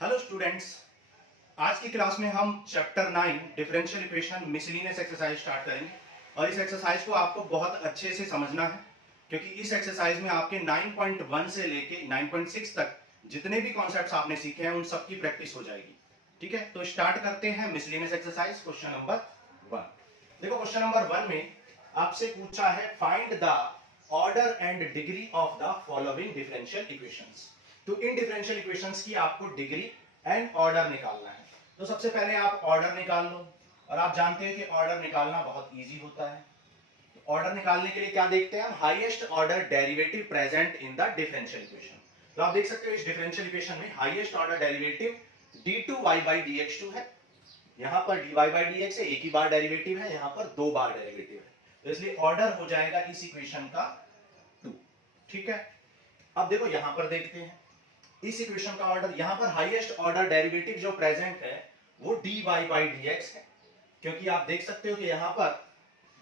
Hello students. आज की class में हम chapter 9 differential equation miscellaneous exercise start करेंगे और इस एक्सरसाइज को आपको बहुत अच्छे से समझना है क्योंकि इस एक्सरसाइज में आपके 9.1 से लेके 9.6 तक जितने भी कॉन्सेप्ट्स आपने सीखे हैं उन सब की प्रैक्टिस हो जाएगी। ठीक है, तो स्टार्ट करते हैं मिसलिनियस एक्सरसाइज क्वेश्चन नंबर 1। देखो क्वेश्चन नंबर 1 में आपसे पूछा है find the order and degree of the following differential equations. तो इन डिफरेंशियल इक्वेशंस की आपको डिग्री एंड ऑर्डर निकालना है। तो सबसे पहले आप ऑर्डर निकाल लो और आप जानते हैं कि ऑर्डर निकालना बहुत इजी होता है। तो ऑर्डर निकालने के लिए क्या देखते हैं हम, highest order derivative present in the differential equation. तो आप देख सकते हो इस डिफरेंशियल इक्वेशन में हाईएस्ट ऑर्डर डेरिवेटिव d2y/dx2 है। यहां पर dy/dx है, एक ही बार डेरिवेटिव है, यहां पर दो बार डेरिवेटिव है, तो इसलिए ऑर्डर हो जाएगा इस इक्वेशन का 2। ठीक है, अब देखो यहां पर देखते हैं इस इक्वेशन का ऑर्डर। यहां पर हाईएस्ट ऑर्डर डेरिवेटिव जो प्रेजेंट है वो dy/dx है, क्योंकि आप देख सकते हो कि यहां पर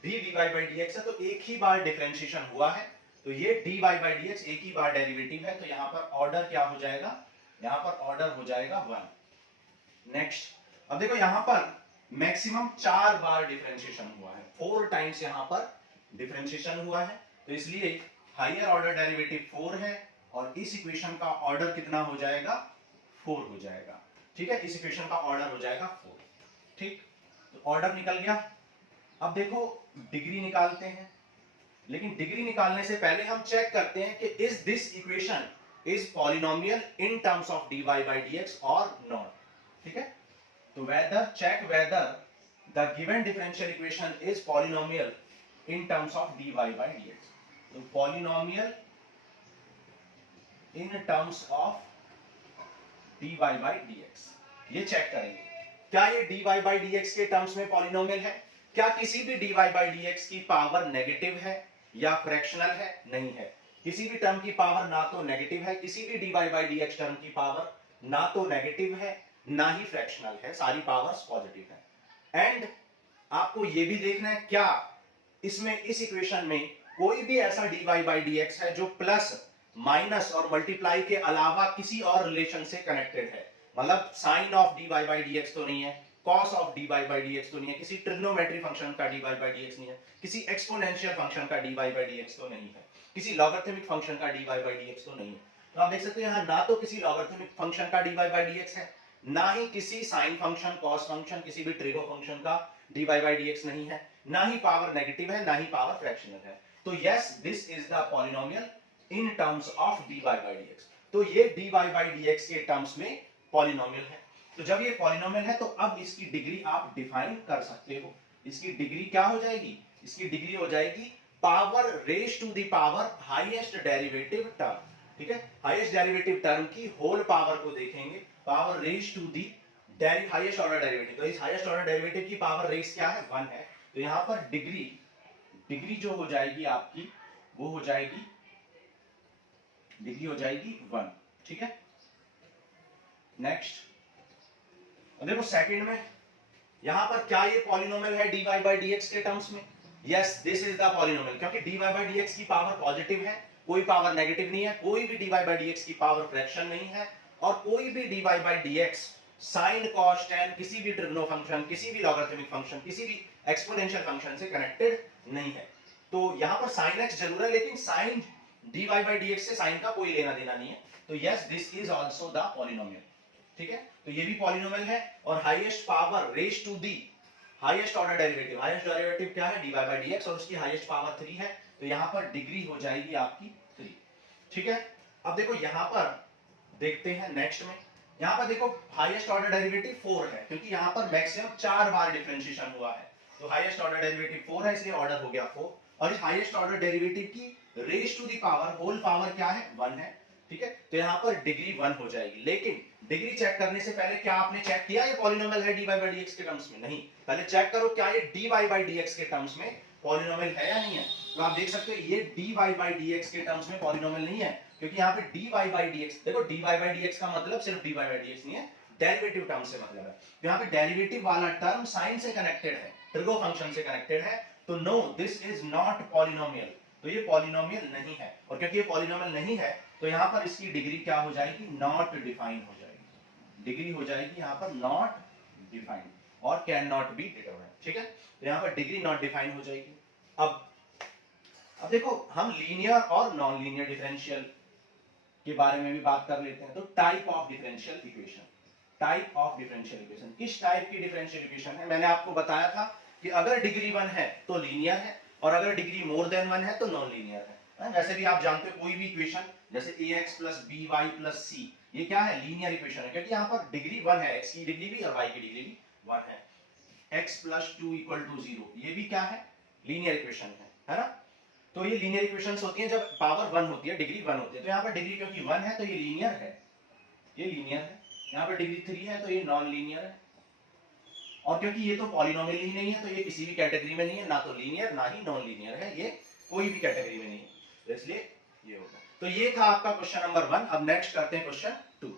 भी dy/dx है, तो एक ही बार डिफरेंशिएशन हुआ है, तो ये dy/dx एक ही बार डेरिवेटिव है, तो यहां पर ऑर्डर क्या हो जाएगा, यहां पर ऑर्डर हो जाएगा 1। नेक्स्ट, अब देखो यहां पर मैक्सिमम 4 बार डिफरेंशिएशन हुआ है, 4 टाइम्स यहां पर डिफरेंशिएशन हुआ है, तो इसलिए हायर ऑर्डर डेरिवेटिव 4 है और इस इक्वेशन का ऑर्डर कितना हो जाएगा, 4 हो जाएगा। ठीक है, इस इक्वेशन का ऑर्डर हो जाएगा 4। ठीक, तो ऑर्डर निकल गया। अब देखो डिग्री निकालते हैं, लेकिन डिग्री निकालने से पहले हम चेक करते हैं कि is this equation is polynomial in terms of dy/dx और नॉट। ठीक है, तो whether check whether the given differential equation is polynomial in terms of dy/dx। तो polynomial in terms of dy/dx ये चेक करेंगे, क्या ये dy/dx के टर्म्स में पॉलिनोमियल है, क्या किसी भी dy/dx की पावर नेगेटिव है या फ्रैक्शनल है, नहीं है। किसी भी टर्म की पावर ना तो नेगेटिव है, किसी भी dy/dx टर्म की पावर ना तो नेगेटिव है ना ही फ्रैक्शनल है, सारी पावर्स पॉजिटिव है। एंड आपको ये भी देखना है क्या इसमें इस इक्वेशन में कोई भी ऐसा dy/dx है जो प्लस माइनस और मल्टीप्लाई के अलावा किसी और रिलेशन से कनेक्टेड है। मतलब साइन ऑफ dy/dx तो नहीं है, कॉस ऑफ dy/dx तो नहीं है, किसी ट्रिग्नोमेट्री फंक्शन का dy/dx नहीं है, किसी एक्सपोनेंशियल फंक्शन का dy/dx तो नहीं है, किसी लॉगरिथमिक फंक्शन का dy/dx तो नहीं है। तो आप देख सकते हो यहां ना तो किसी लॉगरिथमिक फंक्शन का dy/dx है, ना ही किसी साइन फंक्शन, कॉस फंक्शन, किसी भी ट्रिगो फंक्शन का dy/dx नहीं है, ना ही पावर नेगेटिव है, ना ही पावर फ्रैक्शनल है। तो yes, this is the polynomial in terms of dy/dx। तो ये dy/dx के टर्म्स में पॉलिनोमियल है। तो जब ये पॉलिनोमियल है तो अब इसकी डिग्री आप डिफाइन कर सकते हो। इसकी डिग्री क्या हो जाएगी, इसकी डिग्री हो जाएगी power raise to the power highest derivative term. ठीक है, हाईएस्ट डेरिवेटिव टर्म की होल पावर को देखेंगे, power raise to the highest order derivative. तो इस हाईएस्ट ऑर्डर डेरिवेटिव की पावर रेज क्या है, 1 है, तो यहां पर डिग्री डिग्री जो हो जाएगी आपकी वो हो जाएगी, डिग्री हो जाएगी 1। ठीक है, नेक्स्ट देखो सेकंड में यहां पर क्या ये पॉलिनोमियल है dy/dx के टर्म्स में, yes this is the polynomial, क्योंकि dy/dx की पावर पॉजिटिव है, कोई पावर नेगेटिव नहीं है, कोई भी dy/dx की पावर फ्रैक्शन नहीं है, और कोई भी dy/dx साइन कॉस टैन किसी भी ट्रिग्नो फंक्शन, किसी भी लॉगरिथमिक फंक्शन, किसी भी एक्सपोनेंशियल फंक्शन से कनेक्टेड नहीं है। तो यहां पर sin x जरूर है, लेकिन साइन dy/dx से साइन का कोई लेना देना नहीं है, तो yes this is also the polynomial. ठीक है, तो ये भी पॉलिनोमियल है और highest power raise to the highest order derivative, highest derivative क्या है dy/dx और उसकी हाईएस्ट पावर 3 है, तो यहां पर डिग्री हो जाएगी आपकी 3। ठीक है, अब देखो यहां पर देखते हैं नेक्स्ट में, यहां पर देखो हाईएस्ट ऑर्डर डेरिवेटिव 4 है, क्योंकि यहां पर मैक्सिमम 4 बार डिफरेंशिएशन हुआ है, तो हाईएस्ट ऑर्डर डेरिवेटिव 4 है, इसलिए ऑर्डर हो गया 4। और इस हाईएस्ट ऑर्डर डेरिवेटिव की raise to the power whole power क्या है, 1 है। ठीक है, तो यहां पर डिग्री 1 हो जाएगी। लेकिन डिग्री चेक करने से पहले क्या आपने चेक किया ये पॉलिनोमियल है dy/dx के टर्म्स में, नहीं, पहले चेक करो क्या ये dy/dx के टर्म्स में पॉलिनोमियल है या नहीं है। तो आप देख सकते हो ये dy/dx के टर्म्स में पॉलिनोमियल नहीं है, क्योंकि यहाँ पे dy/dx देखो, dy/dx का मतलब सिर्फ dy/dx नहीं है, डेरिवेटिव टर्म से मतलब है। तो यहाँ पे डेरिवेटिव वाला टर्म साइन से कनेक्टेड है, ट्रिगो फंक्शन से कनेक्टेड है, तो no this is not polynomial, तो ये पॉलिनोमियल नहीं है। और क्योंकि ये पॉलिनोमियल नहीं है तो यहां पर इसकी डिग्री क्या हो जाएगी, नॉट डिफाइन हो जाएगी, डिग्री हो जाएगी यहाँ पर नॉट डिफाइंड और कैन नॉट बी डिटरमाइंड, ठीक है। तो यहाँ पर डिग्री नॉट डिफाइंड हो जाएगी। अब देखो हम लीनियर और नॉन लीनियर डिफरेंशियल के बारे में भी बात कर लेते हैं। तो type of differential equation, type of differential equation, किस टाइप की डिफरेंशियल इक्वेशन है। मैंने आपको बताया था कि अगर डिग्री 1 है तो लीनियर है और अगर डिग्री मोर देन 1 है तो नॉन लीनियर है। वैसे भी आप जानते हो कोई भी इक्वेशन जैसे ax + by + c ये क्या है, लीनियर इक्वेशन है, क्योंकि यहाँ पर डिग्री 1 है, x की डिग्री भी और y की डिग्री भी 1 है। x + 2 = 0 ये भी क्या है, लीनियर इक्वेशन है ना। तो ये लीनियर इक्वेशंस होती हैं जब पावर 1 होती है, डिग्री 1 होती है। तो यहाँ पर डिग्री क्योंकि 1 है तो ये लीनियर है, ये लीनियर है। यहाँ पर डिग्री 3 है तो ये नॉन लीनियर है। और क्योंकि ये तो पॉलिनोमियल ही नहीं है तो ये किसी भी कैटेगरी में नहीं है, ना तो लीनियर ना ही नॉन लीनियर है, ये कोई भी कैटेगरी में नहीं है, तो इसलिए ये होगा। तो ये था आपका क्वेश्चन नंबर 1। अब नेक्स्ट करते हैं क्वेश्चन 2।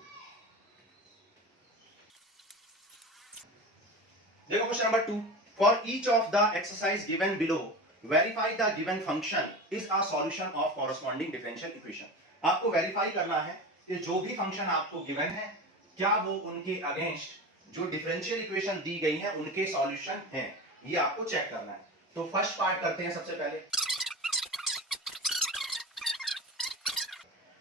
देखो question number 2, for each of the exercise given below verify the given function is a solution of corresponding differential equation. आपको वेरीफाई करना है कि जो भी फंक्शन आपको गिवन है क्या वो उनके अगेंस्ट जो डिफरेंशियल इक्वेशन दी गई है उनके सॉल्यूशन हैं, ये आपको चेक करना है। तो फर्स्ट पार्ट करते हैं सबसे पहले।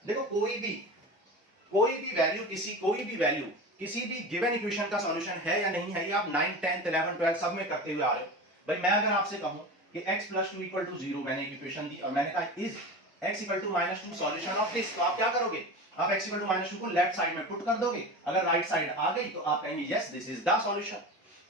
देखो कोई भी वैल्यू किसी भी गिवन इक्वेशन का सॉल्यूशन है या नहीं है, ये आप 9, 10, 11, 12 सब में करते हुए आ रहे हो। भाई मैं अगर आपसे कहूं कि x + 2 = 0 मैंने एक इक्वेशन दी और मैंने कहा is x = -2 solution of this, तो आप क्या करोगे, आप x = -2 को लेफ्ट साइड में पुट कर दोगे। अगर राइट साइड आ गई तो आप कहेंगे yes this is the solution,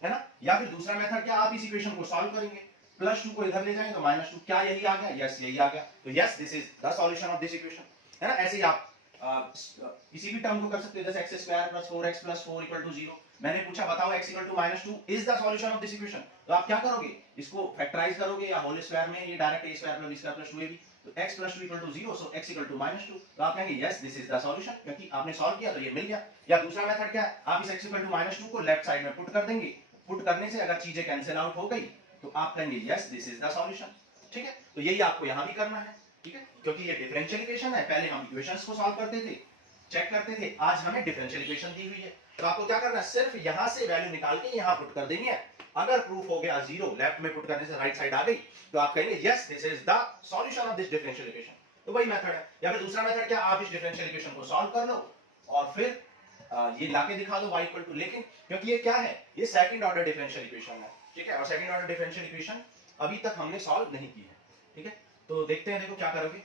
है ना। या फिर दूसरा मेथड क्या, आप इस इक्वेशन को सॉल्व करेंगे, +2 को इधर ले जाएंगे तो -2, क्या यही आ गया, यस यही आ गया, तो yes this is the solution of this equation, है ना। ऐसे ही आप किसी भी टर्म को कर सकते हो, जैसे x² + 4x + 4 = 0। मैंने पूछा बताओ x = -2 is the solution of this equation, तो आप क्या करोगे, इसको फैक्टराइज करोगे या होल स्क्वायर में, ये डायरेक्ट a² + b² + 2ab, तो x + 2 = 0, सो x = -2, तो आप कहेंगे yes this is the solution, क्योंकि आपने सॉल्व किया तो ये मिल गया। या दूसरा मेथड क्या है, आप इस x = -2 को लेफ्ट साइड में पुट कर देंगे, पुट करने से अगर चीजें कैंसिल आउट हो गई तो आप कहेंगे yes this is the solution, ठीक है। तो यही आपको यहां भी करना है, ठीक है, क्योंकि ये डिफरेंशियल इक्वेशन है। पहले हम इक्वेशंस को सॉल्व करते थे, चेक करते थे, आज हमें डिफरेंशियल इक्वेशन दी हुई है, तो आपको क्या करना है, सिर्फ यहां से वैल्यू निकाल के यहां पुट कर देनी है। अगर प्रूफ हो गया 0, लेफ्ट में पुट करने से राइट साइड आ गई, तो आप कहेंगे yes this is the solution of this differential equation. तो वही मेथड है। या फिर दूसरा मेथड क्या, आप इस डिफरेंशियल इक्वेशन को सॉल्व कर लो और फिर ये लाके दिखा दो y = लेकिन क्योंकि ये क्या है, ये सेकंड ऑर्डर डिफरेंशियल इक्वेशन है, ठीक है, और सेकंड ऑर्डर डिफरेंशियल इक्वेशन अभी तक हमने सॉल्व नहीं की है, ठीक है। तो देखते हैं, देखो क्या करोगे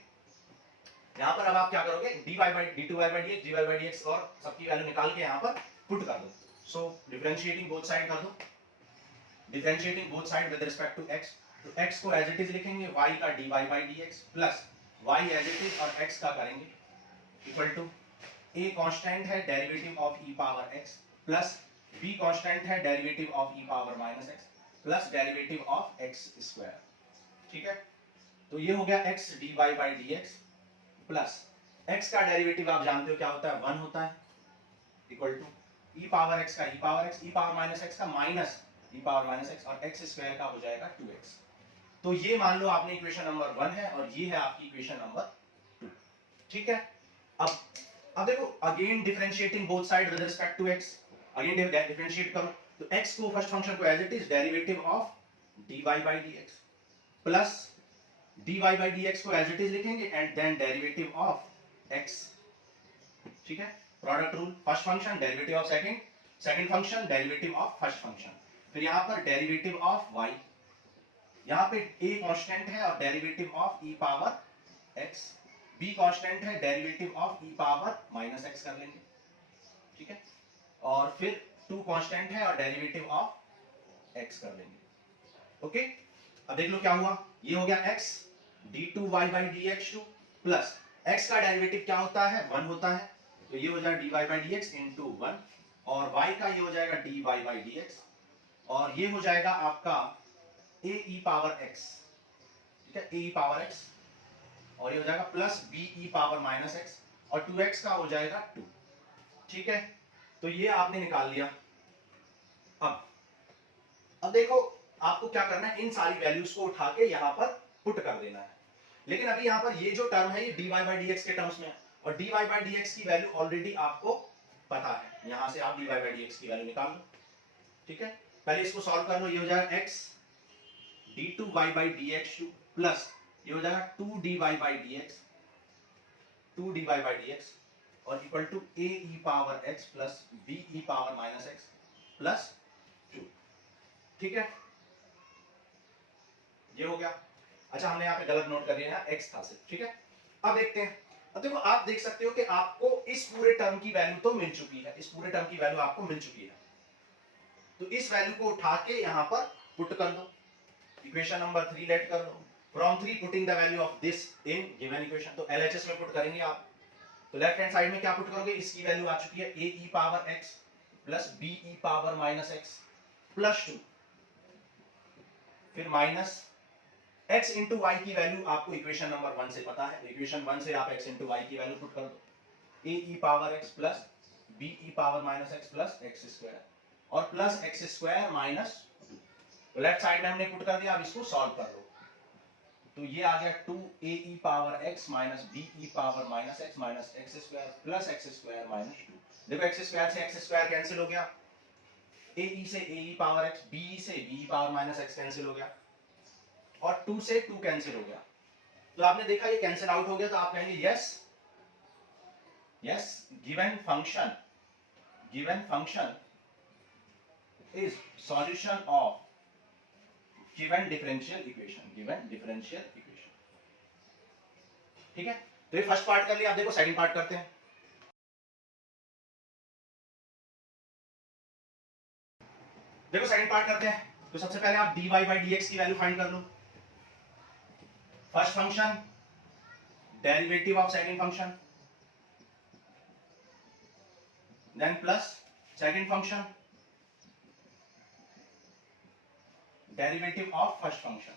यहाँ पर। अब आप क्या करोगे, dy/dt2y/dx dy/dx और सबकी वैल्यू निकाल के यहाँ पर पुट कर दो। सो डिफरेंशिएटिंग बोथ साइड कर दो, differentiating both side with respect to x, तो x को एज इट इज लिखेंगे y का dy/dx plus y as it is और x का करेंगे इक्वल टू a कांस्टेंट है derivative of e⁻x plus b constant है derivative of e⁻−x plus derivative of x², ठीक है। तो ये हो गया x dy/dx प्लस x का डेरिवेटिव आप जानते हो क्या होता है, 1 होता है, इक्वल टू e⁻x का e⁻x, e⁻−x का माइनस e⁻−x और x² का हो जाएगा 2x। तो ये मान लो आपने इक्वेशन नंबर 1 है और ये है आपकी इक्वेशन नंबर 2, ठीक है। अब देखो again differentiating both side with respect to x, again differentiate करो, तो x को फर्स्ट फंक्शन को as it is derivative of dy/dx plus dy/dx को एज इट इज लिखेंगे and then derivative of x, ठीक है। Product rule, first function derivative of second function derivative of first function, फिर यहां पर derivative of y, यहां पे a constant है और derivative of e⁻x, b constant है डेरिवेटिव ऑफ e⁻−x कर लेंगे, ठीक है, और फिर 2 कांस्टेंट है और डेरिवेटिव ऑफ x कर लेंगे, ओके। अब देख लो क्या हुआ, ये हो गया x d2y/dx2 प्लस x का डेरिवेटिव क्या होता है, 1 होता है, तो ये हो जाएगा dy/dx into 1 और y का ये हो जाएगा dy/dx और ये हो जाएगा आपका ae⁻x, ठीक है, ae⁻x और ये हो जाएगा प्लस be⁻−x और 2x का हो जाएगा 2, ठीक है। तो ये आपने निकाल लिया। अब देखो आपको क्या करना है, इन सारी वैल्यूज को उठा के यहां पर पुट कर देना है। लेकिन अभी यहां पर ये जो टर्म है ये dy/dx के टर्म्स में है और dy/dx की वैल्यू ऑलरेडी आपको पता है, यहां से आप dy by dx की वैल्यू निकाल लो। ठीक है, पहले इसको सॉल्व कर लो। ये हो जाएगा x d2y by dx2 plus ये हो जाएगा 2dy by dx, 2dy by dx और equal to a e power x plus b e power minus x plus 2। ठीक है, ये हो गया। अच्छा, हमने यहाँ पे गलत नोट कर लिया है, x था सिर्फ। ठीक है, अब देखते हैं। अब देखो, आप देख सकते हो कि आपको इस पूरे टर्म की वैल्यू तो मिल चुकी है, इस पूरे टर्म की वैल्यू आपको मिल चुकी है। तो इस वैल्यू को उठा के यहाँ पर पुट कर दो, इक्वेशन नंबर 3 लेट कर दो। From 3 putting the value of this in given equation, तो LHS में पुट करेंगे आप। तो लेफ्ट हैंड साइड में क्या पुट करोगे, इसकी वैल्यू आ चुकी है a e power x plus b e power minus x plus 2, फिर माइनस x इंटू वाई की वैल्यू आपको इक्वेशन नंबर 1 से पता है, इक्वेशन 1 से आप x इंटू वाई की वैल्यू पुट कर दो, a e power x plus b e power minus x plus x square और प्लस x स्क्वायर माइनस 2। तो लेफ्ट साइड में हमने पुट कर दिया, अब इसको सॉल्व कर लो। तो ये आ गया 2a e power x minus b e power minus x minus x square plus x square minus 2। देखो x स्क्वायर से x स्क्वायर कैंसिल हो गया, a e से a e power x, b e से b e power minus x cancel हो गया और 2 से 2 कैंसिल हो गया। तो आपने देखा ये कैंसिल आउट हो गया, तो आप कहेंगे yes yes given function is solution of given differential equation, ठीक है। तो ये फर्स्ट पार्ट कर लिया, आप देखो सेकंड पार्ट करते हैं। देखो सेकंड पार्ट करते हैं। तो सबसे पहले आप dy by dx की वैल्यू फाइंड कर लो। First function derivative of second function, then plus second function derivative of first function.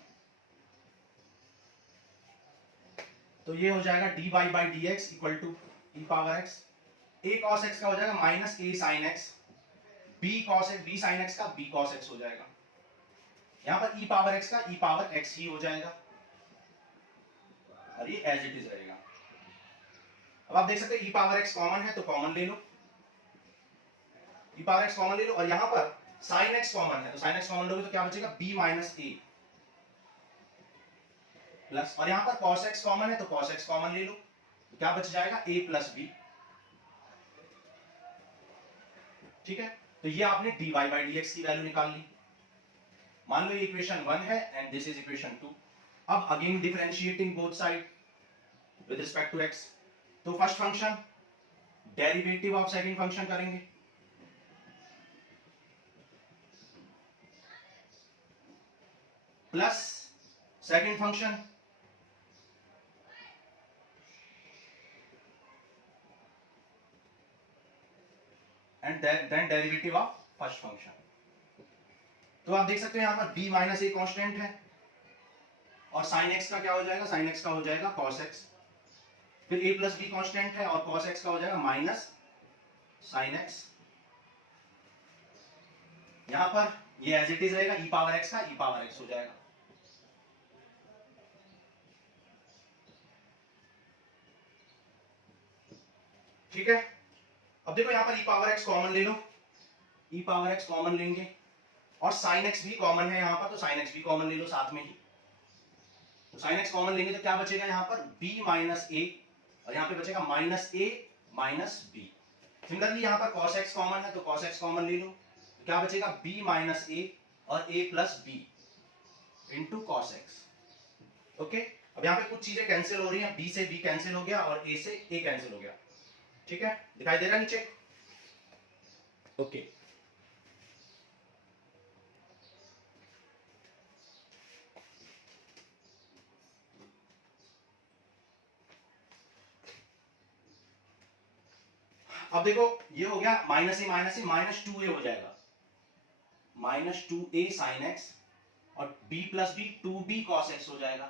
तो ये हो जाएगा dy by dx equal to e power x, a cos x का हो जाएगा minus a sin x, b sin x का b cos x हो जाएगा। यहां पर e पावर x का e पावर x ही हो जाएगा और ये एज इट इज रहेगा। अब आप देख सकते हैं e पावर x कॉमन है तो कॉमन ले लो, e पावर x कॉमन ले लो और यहां पर sin x कॉमन है तो sin x कॉमन लोगे तो क्या बचेगा b माइनस a प्लस, और यहां पर cos x कॉमन है तो cos x कॉमन ले लो तो क्या बच जाएगा a प्लस b। ठीक है, तो ये आपने dy by dx की वैल्यू निकाल ली। मान लो ये इक्वेशन 1 है एंड दिस इज इक्वेशन 2। अब again differentiating both side with respect to x, तो first function derivative of second function करेंगे, plus second function and then derivative of first function. तो आप देख सकते हो यहां पर b माइनस ए कॉन्स्टेंट है और sin x का क्या हो जाएगा, sin x का हो जाएगा cos x, फिर a प्लस बी कॉन्स्टेंट है और cos x का हो जाएगा माइनस sin x। यहां पर ये एज इट इज रहेगा, e पावर x का e पावर x हो जाएगा। ठीक है, अब देखो यहां पर e पावर x कॉमन ले लो, e पावर x कॉमन लेंगे और sin x भी कॉमन है यहां पर, तो sin x भी कॉमन ले लो साथ में ही। तो sin x कॉमन लेंगे तो क्या बचेगा यहां पर b माइनस a और यहां पे बचेगा minus a minus b। Similarly यहां पर cos x कॉमन है तो cos x कॉमन ले लो तो क्या बचेगा b माइनस a और a plus b into cos x। Okay, अब यहां पे कुछ चीजें कैंसिल हो रही हैं, b से b कैंसिल हो गया और a से a कैंसिल हो गया। ठीक है, दिखाई दे रहा नीचे? ओके, अब देखो ये हो गया माइनस ए माइनस 2a हो जाएगा, माइनस 2a sin x और b plus b 2b cos x हो जाएगा।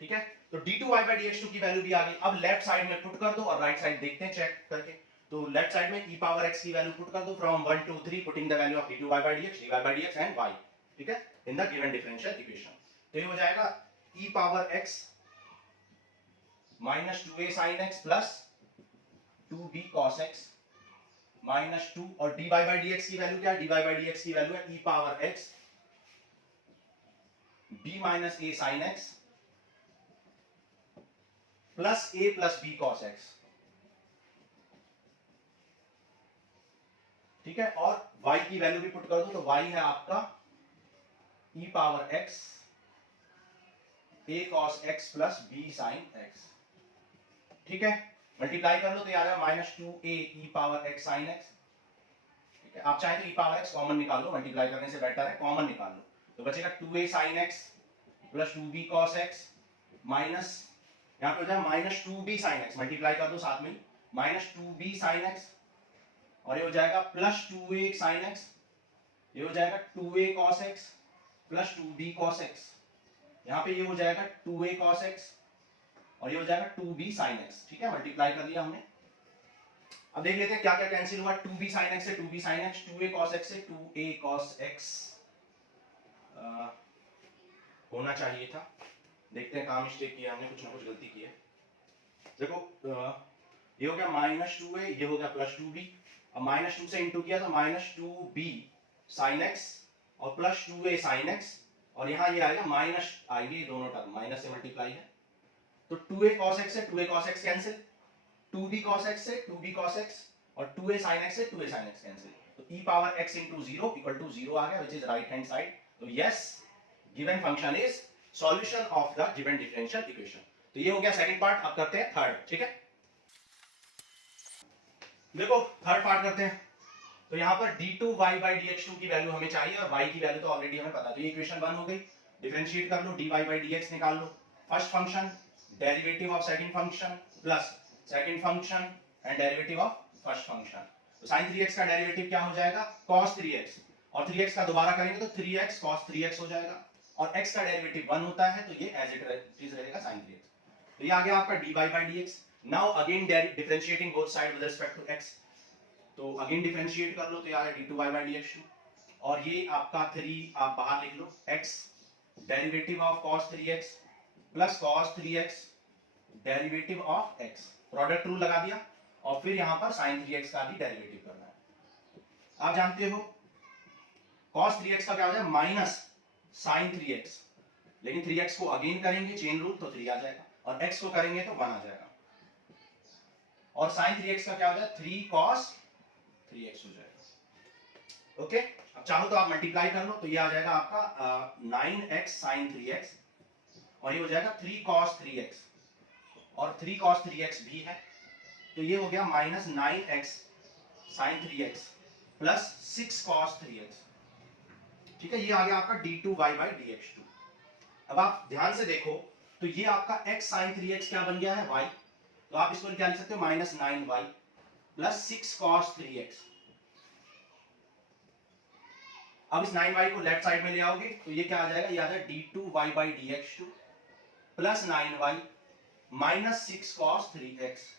ठीक है, तो d2y by dx2 की वैल्यू भी आ गई। अब लेफ्ट साइड में पुट कर दो और राइट साइड देखते हैं चेक करके। तो लेफ्ट साइड में e पावर x की वैल्यू पुट कर दो from 1 to 3 putting the value of d2y by dx, dy by dx and y। ठीक है, in the given differential equation. तो ये हो जाएगा e power x minus 2a sin x plus 2b cos x minus 2 और dy by D x की value क्या है? dy बाई डी एक्स की वैल्यू है e power x b minus A sine x plus a plus b cos x. ठीक है, और y की वैल्यू भी पुट कर दो तो y है आपका e power x a cos x plus b sine x। ठीक है, मल्टीप्लाई कर लो तो ये आ जाएगा minus 2a e power x sine x। ठीक है, आप चाहे तो e पावर x कॉमन निकाल लो, मल्टीप्लाई करने से बेटर है कॉमन निकाल लो, तो बचेगा 2a sine x plus 2b cos x minus यहां पे हो जाएगा minus 2b sign x, multiply कर दो साथ में माइनस 2b साइन x और ये हो जाएगा प्लस 2a साइन x, ये हो जाएगा 2a cos x plus 2b cos x, यहाँ पे ये हो जाएगा 2a cos x और ये हो जाएगा 2b sin x। ठीक है, मल्टीप्लाई कर लिया हमने। अब देख लेते हैं क्या क्या कैंसिल हुआ। 2b sin x से 2b sin x, 2a cos x से 2a cos x होना चाहिए था। देखते हैं कहाँ मिस्टेक किया हमने, कुछ ना कुछ गलती की है। देखो ये हो गया माइनस 2a, ये हो गया प्लस 2b। अब माइनस 2 से इंटू किया तो माइनस 2b sin x और प्लस 2a sin x और यहाँ ये आएगा माइनस आएगी, दोनों टर्म माइनस से मल्टीप्लाई है तो 2a cos x से 2a cos x cancel, 2b cos x से 2b cos x और 2a sin x से 2a sin x कैंसिल, तो e power x into 0 equal to 0 आ गया, which is right hand side। तो yes, given function is solution of the given differential equation। तो ये हो गया second part. अब करते हैं थर्ड। ठीक है, देखो थर्ड पार्ट करते हैं। तो यहाँ पर d2y by dx2 की वैल्यू हमें चाहिए और y की वैल्यू तो ऑलरेडी हमें पता, तो ये इक्वेशन 1 हो गई। डिफरेंशिएट कर लो, dy by dx निकाल लो। First function derivative of second function plus second function and derivative of first function. तो sin 3x का डेरिवेटिव क्या हो जाएगा? cos 3x और 3x का दोबारा करेंगे तो 3x cos 3x हो जाएगा और x का डेरिवेटिव 1 होता है तो ये एज इट इज रहेगा sin 3x। तो ये आ गया आपका dy by dx। Now again differentiating both side with respect to x, तो अगेन डिफरेंशिएट कर लो तो यार d2y by dx2 और ये आपका 3 आप बाहर लिख लो, x derivative of cos 3x plus cos 3x derivative of x, product rule लगा दिया और फिर यहां पर sin 3x का भी डेरिवेटिव करना है। आप जानते हो cos 3x का क्या हो जाएगा? माइनस sin 3x, लेकिन 3x को अगेन करेंगे चेन रूल तो 3 आ जाएगा और x को करेंगे तो 1 आ जाएगा और sin 3x का क्या हो जाएगा? 3 cos 3x हो जाएगा। ओके, अब चाहो तो आप मल्टीप्लाई कर लो तो ये आ जाएगा आपका 9x sin 3x और ये हो जाएगा 3 cos 3x और 3 cos 3x भी है तो ये हो गया minus 9x sin 3x plus 6 cos 3x। ठीक है, ये आ गया आपका d2y by dx2। अब आप ध्यान से देखो तो ये आपका x sin 3x क्या बन गया है? y, तो आप इसको क्या लिख सकते हो? Minus 9y plus 6 cos 3x। अब इस 9y को लेफ्ट साइड में ले आओगे तो ये क्या आ जाएगा? ये आ जाएगा d2y by dx2 plus 9y minus 6 cos 3x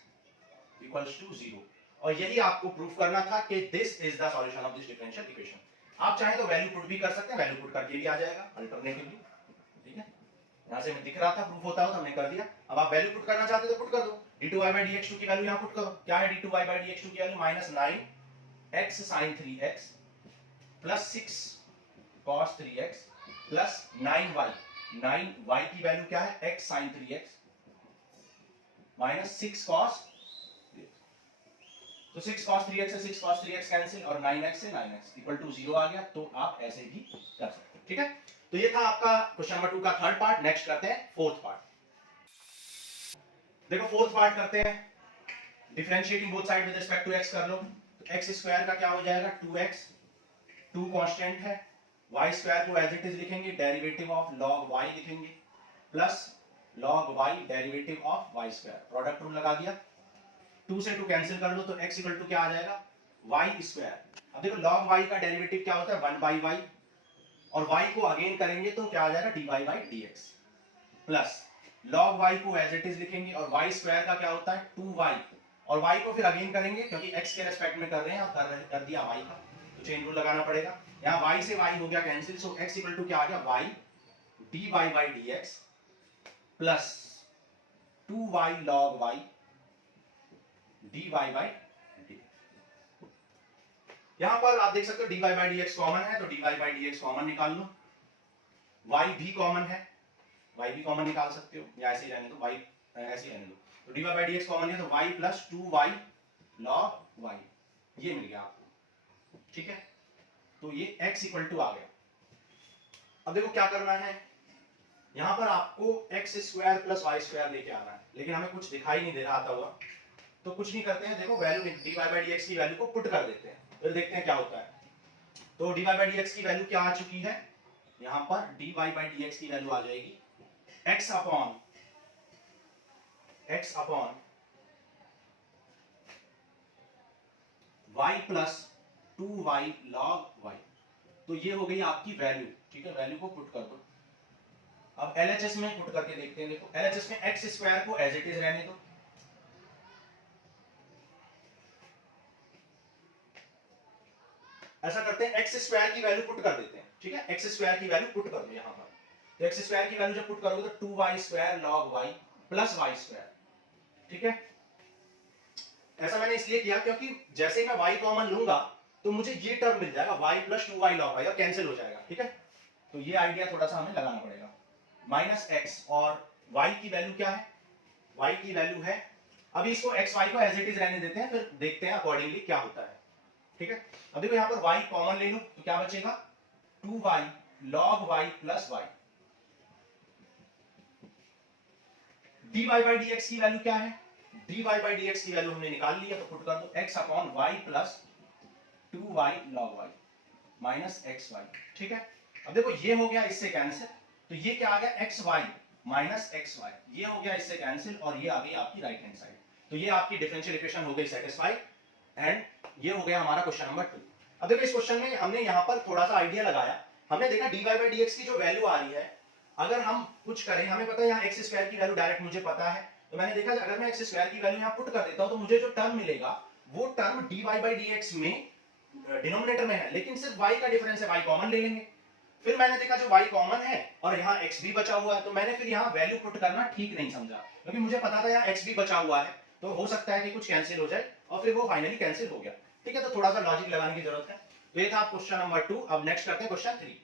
equals to 0। और यही आपको प्रूफ करना था कि this is the solution of this differential equation. आप चाहे तो वैल्यू पुट भी कर सकते हैं, वैल्यू पुट करके भी आ जाएगा अल्टरनेटिवली। ठीक है, यहां से मैं दिख रहा था प्रूफ होता हो तो हमने कर दिया। अब आप वैल्यू पुट करना चाहते हो तो पुट कर दो, d2y by dx2 की वैल्यू यहां पुट करो। क्या है d2y by dx2 की value? Minus 9x sin 3x plus 6 cos 3x plus 9y, 9y की वैल्यू क्या है? x sin 3x minus 6 cos, तो 6 cos 3x से 6 cos 3x कैंसिल और 9x से 9x इक्वल टू 0 आ गया। तो आप ऐसे भी कर सकते हैं। ठीक है, तो ये था आपका क्वेश्चन नंबर 2 का थर्ड पार्ट। नेक्स्ट करते हैं फोर्थ पार्ट। देखो फोर्थ पार्ट करते हैं, differentiating both side with respect to x कर लो। तो x स्क्वायर का क्या हो जाएगा? 2x, 2 कांस्टेंट है, y स्क्वायर को एज इट इज लिखेंगे, डेरिवेटिव ऑफ log y लिखेंगे plus log y derivative of y square, product rule लगा दिया। 2 से 2 कैंसिल कर लो तो x इक्वल टू क्या आ जाएगा? y square. अब देखो log y का डेरिवेटिव क्या होता है? 1 by y और y को अगेन करेंगे तो क्या आ जाएगा? dy by dx plus log y को एज इट इज लिखेंगे और y स्क्वायर का क्या होता है? 2y और y को फिर अगेन करेंगे क्योंकि x के रेस्पेक्ट में कर रहे हैं और कर दिया y का तो चेन रूल लगाना पड़ेगा। यहाँ y से y हो गया cancel, so x equal to क्या आ गया? y dy by dx plus 2y log y dy by dx। यहां पर आप देख सकते हो dy by D x common है, तो dy by D x common निकाल लो। y भी कॉमन है, y भी कॉमन निकाल सकते हो, या ऐसे ही रहने दो, y ऐसे ही रहने दो। तो dy by D x common है, तो y plus 2y log y, ये मिल गया आपको, ठीक है। तो ये x इक्वल टू आ गया। अब देखो क्या करना है, यहां पर आपको x square plus y square लेके आना है, लेकिन हमें कुछ दिखाई नहीं दे रहा आता हुआ, तो कुछ नहीं करते हैं, देखो value dy by D x की वैल्यू को पुट कर देते हैं, फिर देखते हैं क्या होता है। तो dy बाई डी एक्स की वैल्यू क्या आ चुकी है, यहां पर dy बाई डी एक्स की वैल्यू आ जाएगी x upon y plus 2y log y। तो ये हो गई आपकी वैल्यू, ठीक है, वैल्यू को पुट कर दो। अब LHS में पुट करके देखते हैं, देखो LHS में x स्क्वायर को एज इट इज रहने दो, ऐसा करते हैं x स्क्वायर की वैल्यू पुट कर देते हैं, ठीक है, x स्क्वायर की वैल्यू पुट कर दो यहां पर। तो x स्क्वायर की वैल्यू जब पुट करोगे तो 2y square log y plus y square, ठीक है। ऐसा मैंने इसलिए किया क्योंकि जैसे ही मैं y कॉमन लूंगा तो मुझे ये टर्म मिल जाएगा y plus 2y log y और कैंसिल हो जाएगा, ठीक है। तो ये आइडिया थोड़ा सा हमें लगाना पड़ेगा। माइनस x और y की वैल्यू क्या है, y की वैल्यू है, अभी इसको xy को एज इट इज रहने देते हैं, फिर देखते हैं अकॉर्डिंगली क्या होता है, ठीक है। अब देखो यहां पर y कॉमन ले लो तो क्या बचेगा, 2y log y plus y। dy by dx की वैल्यू क्या है, dy बाई dx की वैल्यू हमने निकाल ली है, तो पुट कर दो x upon y plus 2y log y minus xy, ठीक है। अब देखो ये हो गया इससे कैंसिल, तो ये क्या आ गया xy माइनस xy, ये हो गया इससे कैंसिल, और ये आ गई आपकी राइट हैंड साइड। तो ये आपकी डिफरेंशियल इक्वेशन हो गई सेटिस्फाइड, एंड ये हो गया हमारा क्वेश्चन नंबर 2। अब देखो इस क्वेश्चन में हमने यहाँ पर थोड़ा सा आइडिया लगाया, हमने देखा dy बाई dx की जो वैल्यू आ रही है, अगर हम कुछ करें, हमें पता है यहाँ एक्स स्क्वायर की वैल्यू डायरेक्ट मुझे पता है, तो मैंने देखा अगर मैं एक्स स्क्वायर की वैल्यू यहाँ पुट कर देता हूँ तो मुझे जो टर्म मिलेगा वो टर्म dy बाई dx में डिनोमिनेटर में है, लेकिन सिर्फ y का डिफरेंस है, y कॉमन ले लेंगे। फिर मैंने देखा जो y कॉमन है और यहाँ x भी बचा हुआ है, तो मैंने फिर यहाँ वैल्यू पुट करना ठीक नहीं समझा, क्योंकि मुझे पता था यहाँ x भी बचा हुआ है, तो हो सकता है कि कुछ कैंसिल हो जाए, और फिर वो फाइनली कैंसिल हो गया, ठीक है। तो थोड़ा सा लॉजिक लगाने की जरूरत है। तो ये था क्वेश्चन नंबर 2। अब नेक्स्ट करते हैं क्वेश्चन 3।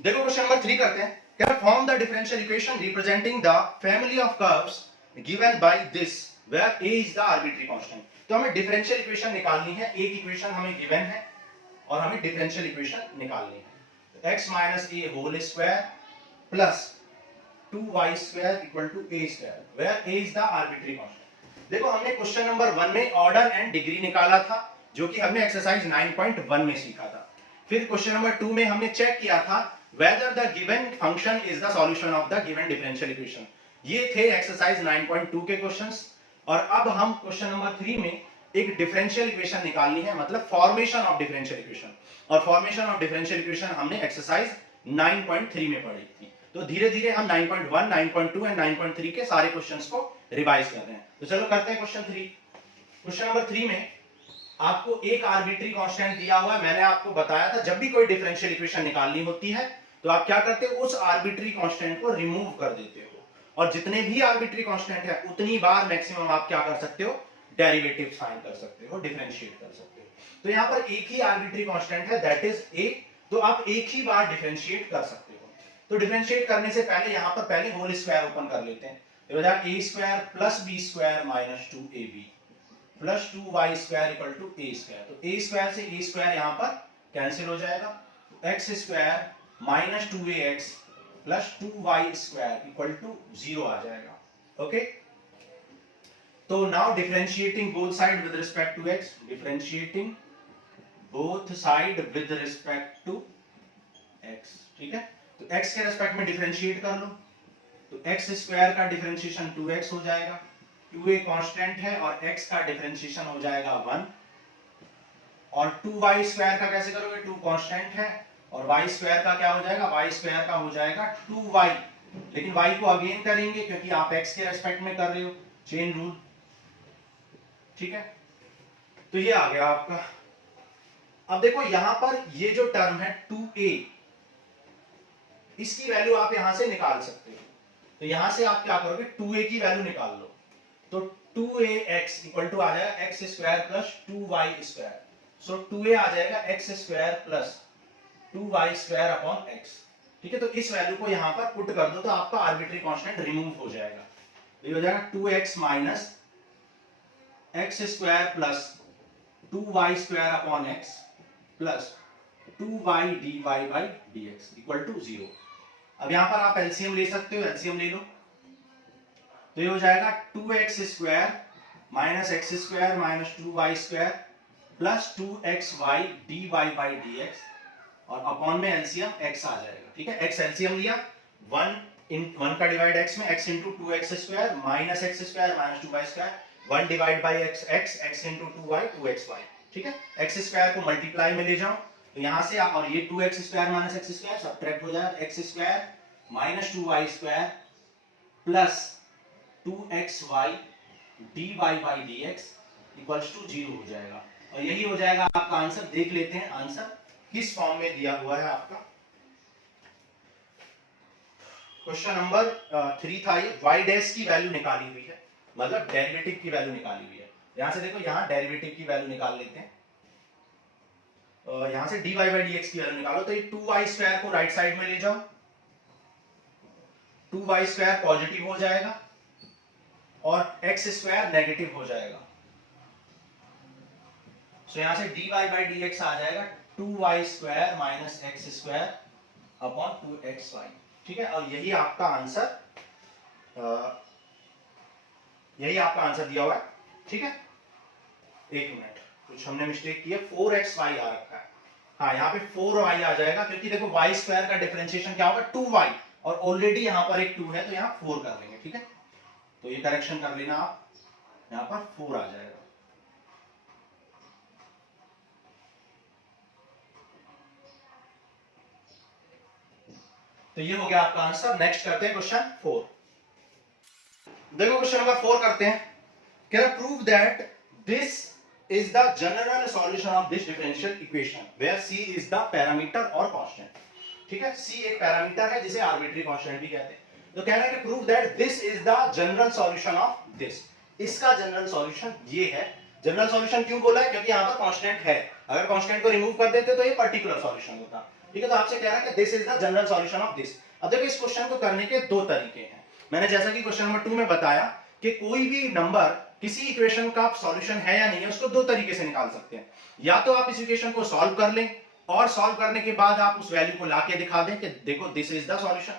देखो क्वेश्चन नंबर 3 करते हैं, क्या form the differential equation representing the family of curves given by this where a is the arbitrary constant. तो हमें डिफरेंशियल इक्वेशन निकालनी है, एक इक्वेशन हमें गिवन है और हमें डिफरेंशियल इक्वेशन निकालनी है। तो x minus a whole square plus 2y square equal to a square where a is the arbitrary constant. देखो हमने क्वेश्चन नंबर 1 में ऑर्डर एंड डिग्री निकाला था, जो कि हमने एक्सरसाइज 9.1 में सीखा था। फिर क्वेश्चन नंबर 2 में हमने चेक किया था whether the given function is the solution of the given differential equation। ये थे एक्सरसाइज 9.2 के क्वेश्चंस, और अब हम क्वेश्चन नंबर 3 में एक डिफरेंशियल इक्वेशन निकालनी है, मतलब फॉर्मेशन ऑफ डिफरेंशियल इक्वेशन, और फॉर्मेशन ऑफ डिफरेंशियल इक्वेशन हमने एक्सरसाइज 9.3 में पढ़ी थी। तो धीरे धीरे हम 9.1, 9.2 एंड 9.3 के सारे क्वेश्चंस को रिवाइज कर रहे हैं। तो चलो करते हैं क्वेश्चन 3। क्वेश्चन नंबर 3 में आपको एक आर्बिट्री कांस्टेंट दिया हुआ है। मैंने आपको बताया था जब भी कोई डिफरेंशियल इक्वेशन निकालनी होती है तो आप क्या करते हो, उस आर्बिट्री कांस्टेंट को रिमूव कर देते हो, और जितने भी आर्बिट्री कांस्टेंट है उतनी बार मैक्सिमम आप क्या कर सकते हो, डेरिवेटिव साइन कर सकते हो, डिफरेंशिएट कर सकते हो। तो यहाँ पर एक ही आर्बिट्री कांस्टेंट है, दैट इज a, तो आप एक ही बार डिफरेंशिएट कर सकते हो। तो डिफरेंशिएट करने से पहले यहाँ पर पहले होल स्क्वायर ओपन कर लेते हैं। तो a square plus b square minus 2ab plus 2y square equal to a square. तो a स्क्वायर से a स्क्वायर यहाँ पर कैंसिल हो जाएगा, तो x square minus 2ax plus 2y square equal to 0 आ जाएगा। ओके, तो now differentiating both side with respect to x, differentiating both side with respect to x, ठीक है। तो x के रिस्पेक्ट में डिफरेंशिएट कर लो, तो x स्क्वायर का डिफरेंशिएशन 2x हो जाएगा, 2a कांस्टेंट है और x का डिफरेंशिएशन हो जाएगा 1, और 2y स्क्वायर का कैसे करोगे, 2 कांस्टेंट है, और y स्क्वायर का क्या हो जाएगा, y स्क्वायर का हो जाएगा 2y, लेकिन y को अगेन करेंगे क्योंकि आप x के रेस्पेक्ट में कर रहे हो, चेन रूल, ठीक है। तो ये आ गया आपका। अब देखो यहां पर ये जो टर्म है 2a, इसकी वैल्यू आप यहां से निकाल सकते हो। तो यहां से आप क्या करोगे, 2a की वैल्यू निकाल लो। तो 2ax इक्वल टू आ जाएगा x square plus 2y square. So 2a आ जाएगा x square plus 2y square upon x। ठीक है, तो इस वैल्यू को यहां पर पुट कर दो तो आपका आर्बिट्री कांस्टेंट रिमूव हो जाएगा। तो ये हो जाएगा 2x minus x square plus 2y square upon x plus 2y dy by dx equal to 0। अब यहां पर आप एलसीएम ले सकते हो, एलसीएम ले लो। तो ये हो जाएगा 2x square minus x square minus 2y square plus 2xy dy by dx और अपॉन में एलसीएम x आ जाएगा। ठीक है, x एलसीएम लिया, 1 का डिवाइड x में x into 2x square minus x square minus 2y square 1 divide by x into 2y 2xy। ठीक है, x स्क्वायर को मल्टीप्लाई में ले जाओ तो यहां से और ये 2x square minus x square subtract हो जाएगा, x square minus 2y square plus 2xy dy by dx equals to 0 हो जाएगा। और यही हो जाएगा आपका आंसर। देख लेते हैं आंसर किस फॉर्म में दिया हुआ है आपका। क्वेश्चन नंबर 3 था ये, y डैश की वैल्यू निकाली हुई है, मतलब डेरिवेटिव की वैल्यू निकाली हुई है। यहां से देखो, यहां डेरिवेटिव की वैल्यू निकाल लेते हैं। यहां से dy बाई dx की वैल्यू निकालो तो ये 2y स्क्वायर को राइट साइड में ले जाओ, 2y स्क्वायर पॉजिटिव हो जाएगा और x स्क्वायर नेगेटिव हो जाएगा। सो यहां से dy बाई dx आ जाएगा 2y square minus x square upon 2xy। ठीक है, और यही आपका आंसर दिया हुआ है। ठीक है, एक मिनट, कुछ हमने मिस्टेक की है, 4xy आ रखा है। हाँ, यहाँ पे 4y आ जाएगा क्योंकि देखो y स्क्वायर का डिफरेंशिएशन क्या होगा 2y और ऑलरेडी यहाँ पर एक 2 है तो यहाँ 4 कर लेंगे। ठीक है, तो ये करेक्शन कर लेना आप, यहाँ पर 4 आ जाएगा। तो ये हो गया आपका आंसर। नेक्स्ट करते हैं क्वेश्चन 4। देखो क्वेश्चन नंबर 4 करते हैं। Can prove that this is the general solution of this differential equation where c is the parameter or constant। ठीक है, c एक पैरामीटर है जिसे आर्बिट्री कांस्टेंट भी कहते हैं। तो कह रहा है कि prove that this is the general solution of this, इसका जनरल सॉल्यूशन ये है। जनरल सॉल्यूशन क्यों बोला है? क्योंकि यहाँ पर कांस्टेंट है, अगर कांस्टेंट को रिमूव कर देते तो ये पर्टिकुलर सॉल्यूशन होता। ठीक है, तो आपसे कह रहा है कि this is the general solution of this. अब देखो इस क्वेश्चन को करने के दो तरीके हैं। मैंने जैसा कि क्वेश्चन नंबर 2 में बताया कि कोई भी नंबर किसी इक्वेशन का सॉल्यूशन है या नहीं है उसको दो तरीके से निकाल सकते हैं। या तो आप इस इक्वेशन को सॉल्व कर लें और सॉल्व करने के बाद आप उस वैल्यू को लाके दिखा दें कि देखो दिस इज द सॉल्यूशन,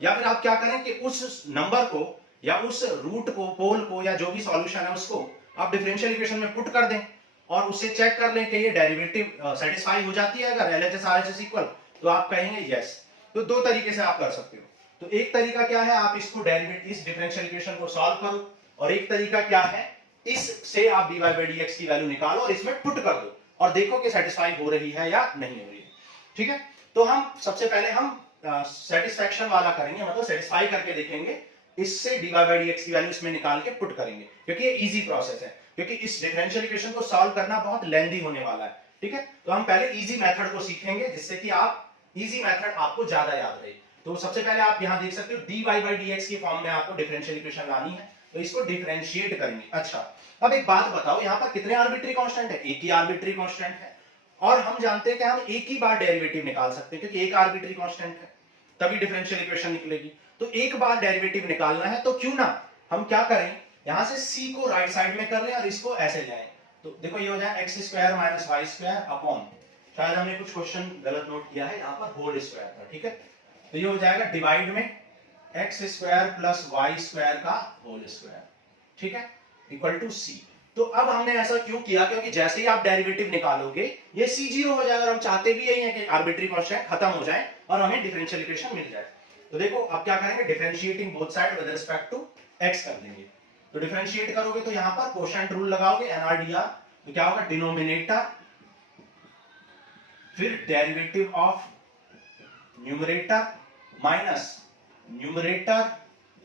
या फिर आप क्या करें कि उस नंबर को या उस रूट को, पोल को, या जो भी सॉल्यूशन है उसको आप डिफरेंशियल इक्वेशन में पुट कर दें और उससे चेक कर लें कि ये डेरिवेटिव सेटिस्फाई हो जाती है। अगर LHS RHS इक्वल तो आप कहेंगे यस। तो दो तरीके से आप कर सकते हो। तो एक तरीका क्या है, आप इसको डेरिवेटिव इस डिफरेंशियल इक्वेशन को सॉल्व करो, और एक तरीका क्या है, इससे आप dy by dx की वैल्यू निकालो और इसमें पुट कर दो और देखो कि सेटिस्फाई हो रही है या नहीं हो रही है। ठीक है, तो हम सबसे पहले हम सेटिस्फैक्शन वाला करेंगे, मतलब सेटिस्फाई करके देखेंगे, इससे dy by dx की वैल्यू इसमें निकाल के पुट करेंगे, क्योंकि ये इजी प्रोसेस है, क्योंकि इस डिफरेंशियल इक्वेशन को सॉल्व करना बहुत लेंथी होने वाला है। ठीक है, तो हम पहले इजी मेथड को सीखेंगे जिससे कि आप इजी मेथड आपको ज्यादा याद रहे। तो सबसे पहले आप यहां देख सकते हो dy by dx की फॉर्म में आपको डिफरेंशियल इक्वेशन लानी है, तो इसको डिफरेंशिएट करेंगे। अच्छा, अब एक बात बताओ, यहाँ पर कितने आर्बिट्री कांस्टेंट है? एक ही आर्बिट्री कांस्टेंट है, और हम जानते हैं कि हम एक ही बार डेरिवेटिव निकाल सकते हैं क्योंकि एक आर्बिट्री कांस्टेंट है, तभी डिफरेंशियल इक्वेशन निकलेगी। तो एक बार डेरिवेटिव निकालना है तो क्यों ना हम क्या करें, यहां से c को राइट साइड में कर लें और इसको ऐसे जाएं। तो देखो ये हो जाए x square minus y square upon, शायद हमने कुछ क्वेश्चन गलत नोट किया है, यहाँ पर होल स्क्वायर था। ठीक है, तो ये हो जाएगा डिवाइड में x square plus y square का होल स्क्वायर। ठीक है, इक्वल टू c। तो अब हमने ऐसा क्यों किया, क्योंकि जैसे ही आप डेरिवेटिव निकालोगे ये c 0 हो जाएगा, और हम चाहते भी यही है कि आर्बिट्री कांस्टेंट खत्म हो जाए और हमें डिफरेंशियल इक्वेशन मिल जाए। तो देखो अब क्या करेंगे, differentiating both side with respect to x कर देंगे। तो डिफरेंशिएट करोगे तो यहां पर कोशेंट रूल लगाओगे, NRDR, तो क्या होगा, डिनोमिनेटर फिर derivative of numerator minus numerator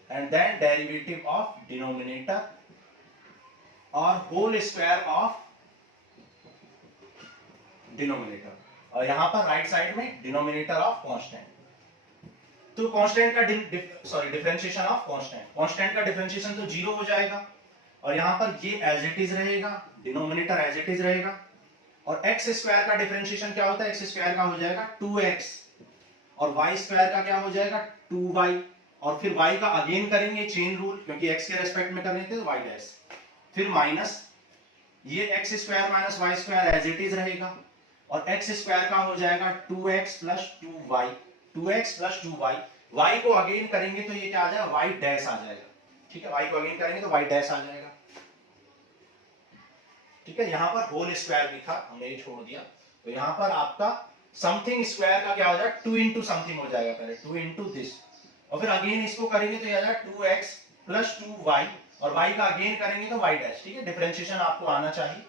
and then derivative of denominator और होल स्क्वायर ऑफ डिनोमिनेटर, और यहां पर राइट साइड में डिनोमिनेटर ऑफ कांस्टेंट। तो कांस्टेंट का डिफरेंशिएशन ऑफ कांस्टेंट, कांस्टेंट का डिफरेंशिएशन तो 0 हो जाएगा, और यहां पर ये एज इट इज रहेगा, डिनोमिनेटर एज इट इज रहेगा, और एक्स स्क्वायर का डिफरेंशिएशन क्या होता है, एक्स स्क्वायर का हो जाएगा 2x, और वाई स्क्वायर का क्या हो जाएगा 2y, और फिर y का अगेन करेंगे चेन रूल, क्योंकि x के रेस्पेक्ट में कर रहे थे तो y डैश, फिर माइनस ये x square minus y square as it is रहेगा, और एक्स स्क्वायर का हो जाएगा 2x plus 2y, 2x plus 2y, y को अगेन करेंगे तो ये क्या आ जाएगा y डैश आ जाएगा, ठीक है, y को अगेन करेंगे तो y डैश आ जाएगा, ठीक है। यहां पर होल स्क्वायर लिखा हमने, ये छोड़ दिया, तो यहां पर आपका समथिंग स्क्वायर का क्या हो जाएगा 2 इंटू समथिंग हो जाएगा, पहले 2 इंटू दिस, और फिर अगेन इसको करेंगे तो ये आ जाएगा 2x प्लस 2y, और y का अगेन करेंगे तो y डैश, ठीक है। डिफरेंशिएशन आपको आना चाहिए,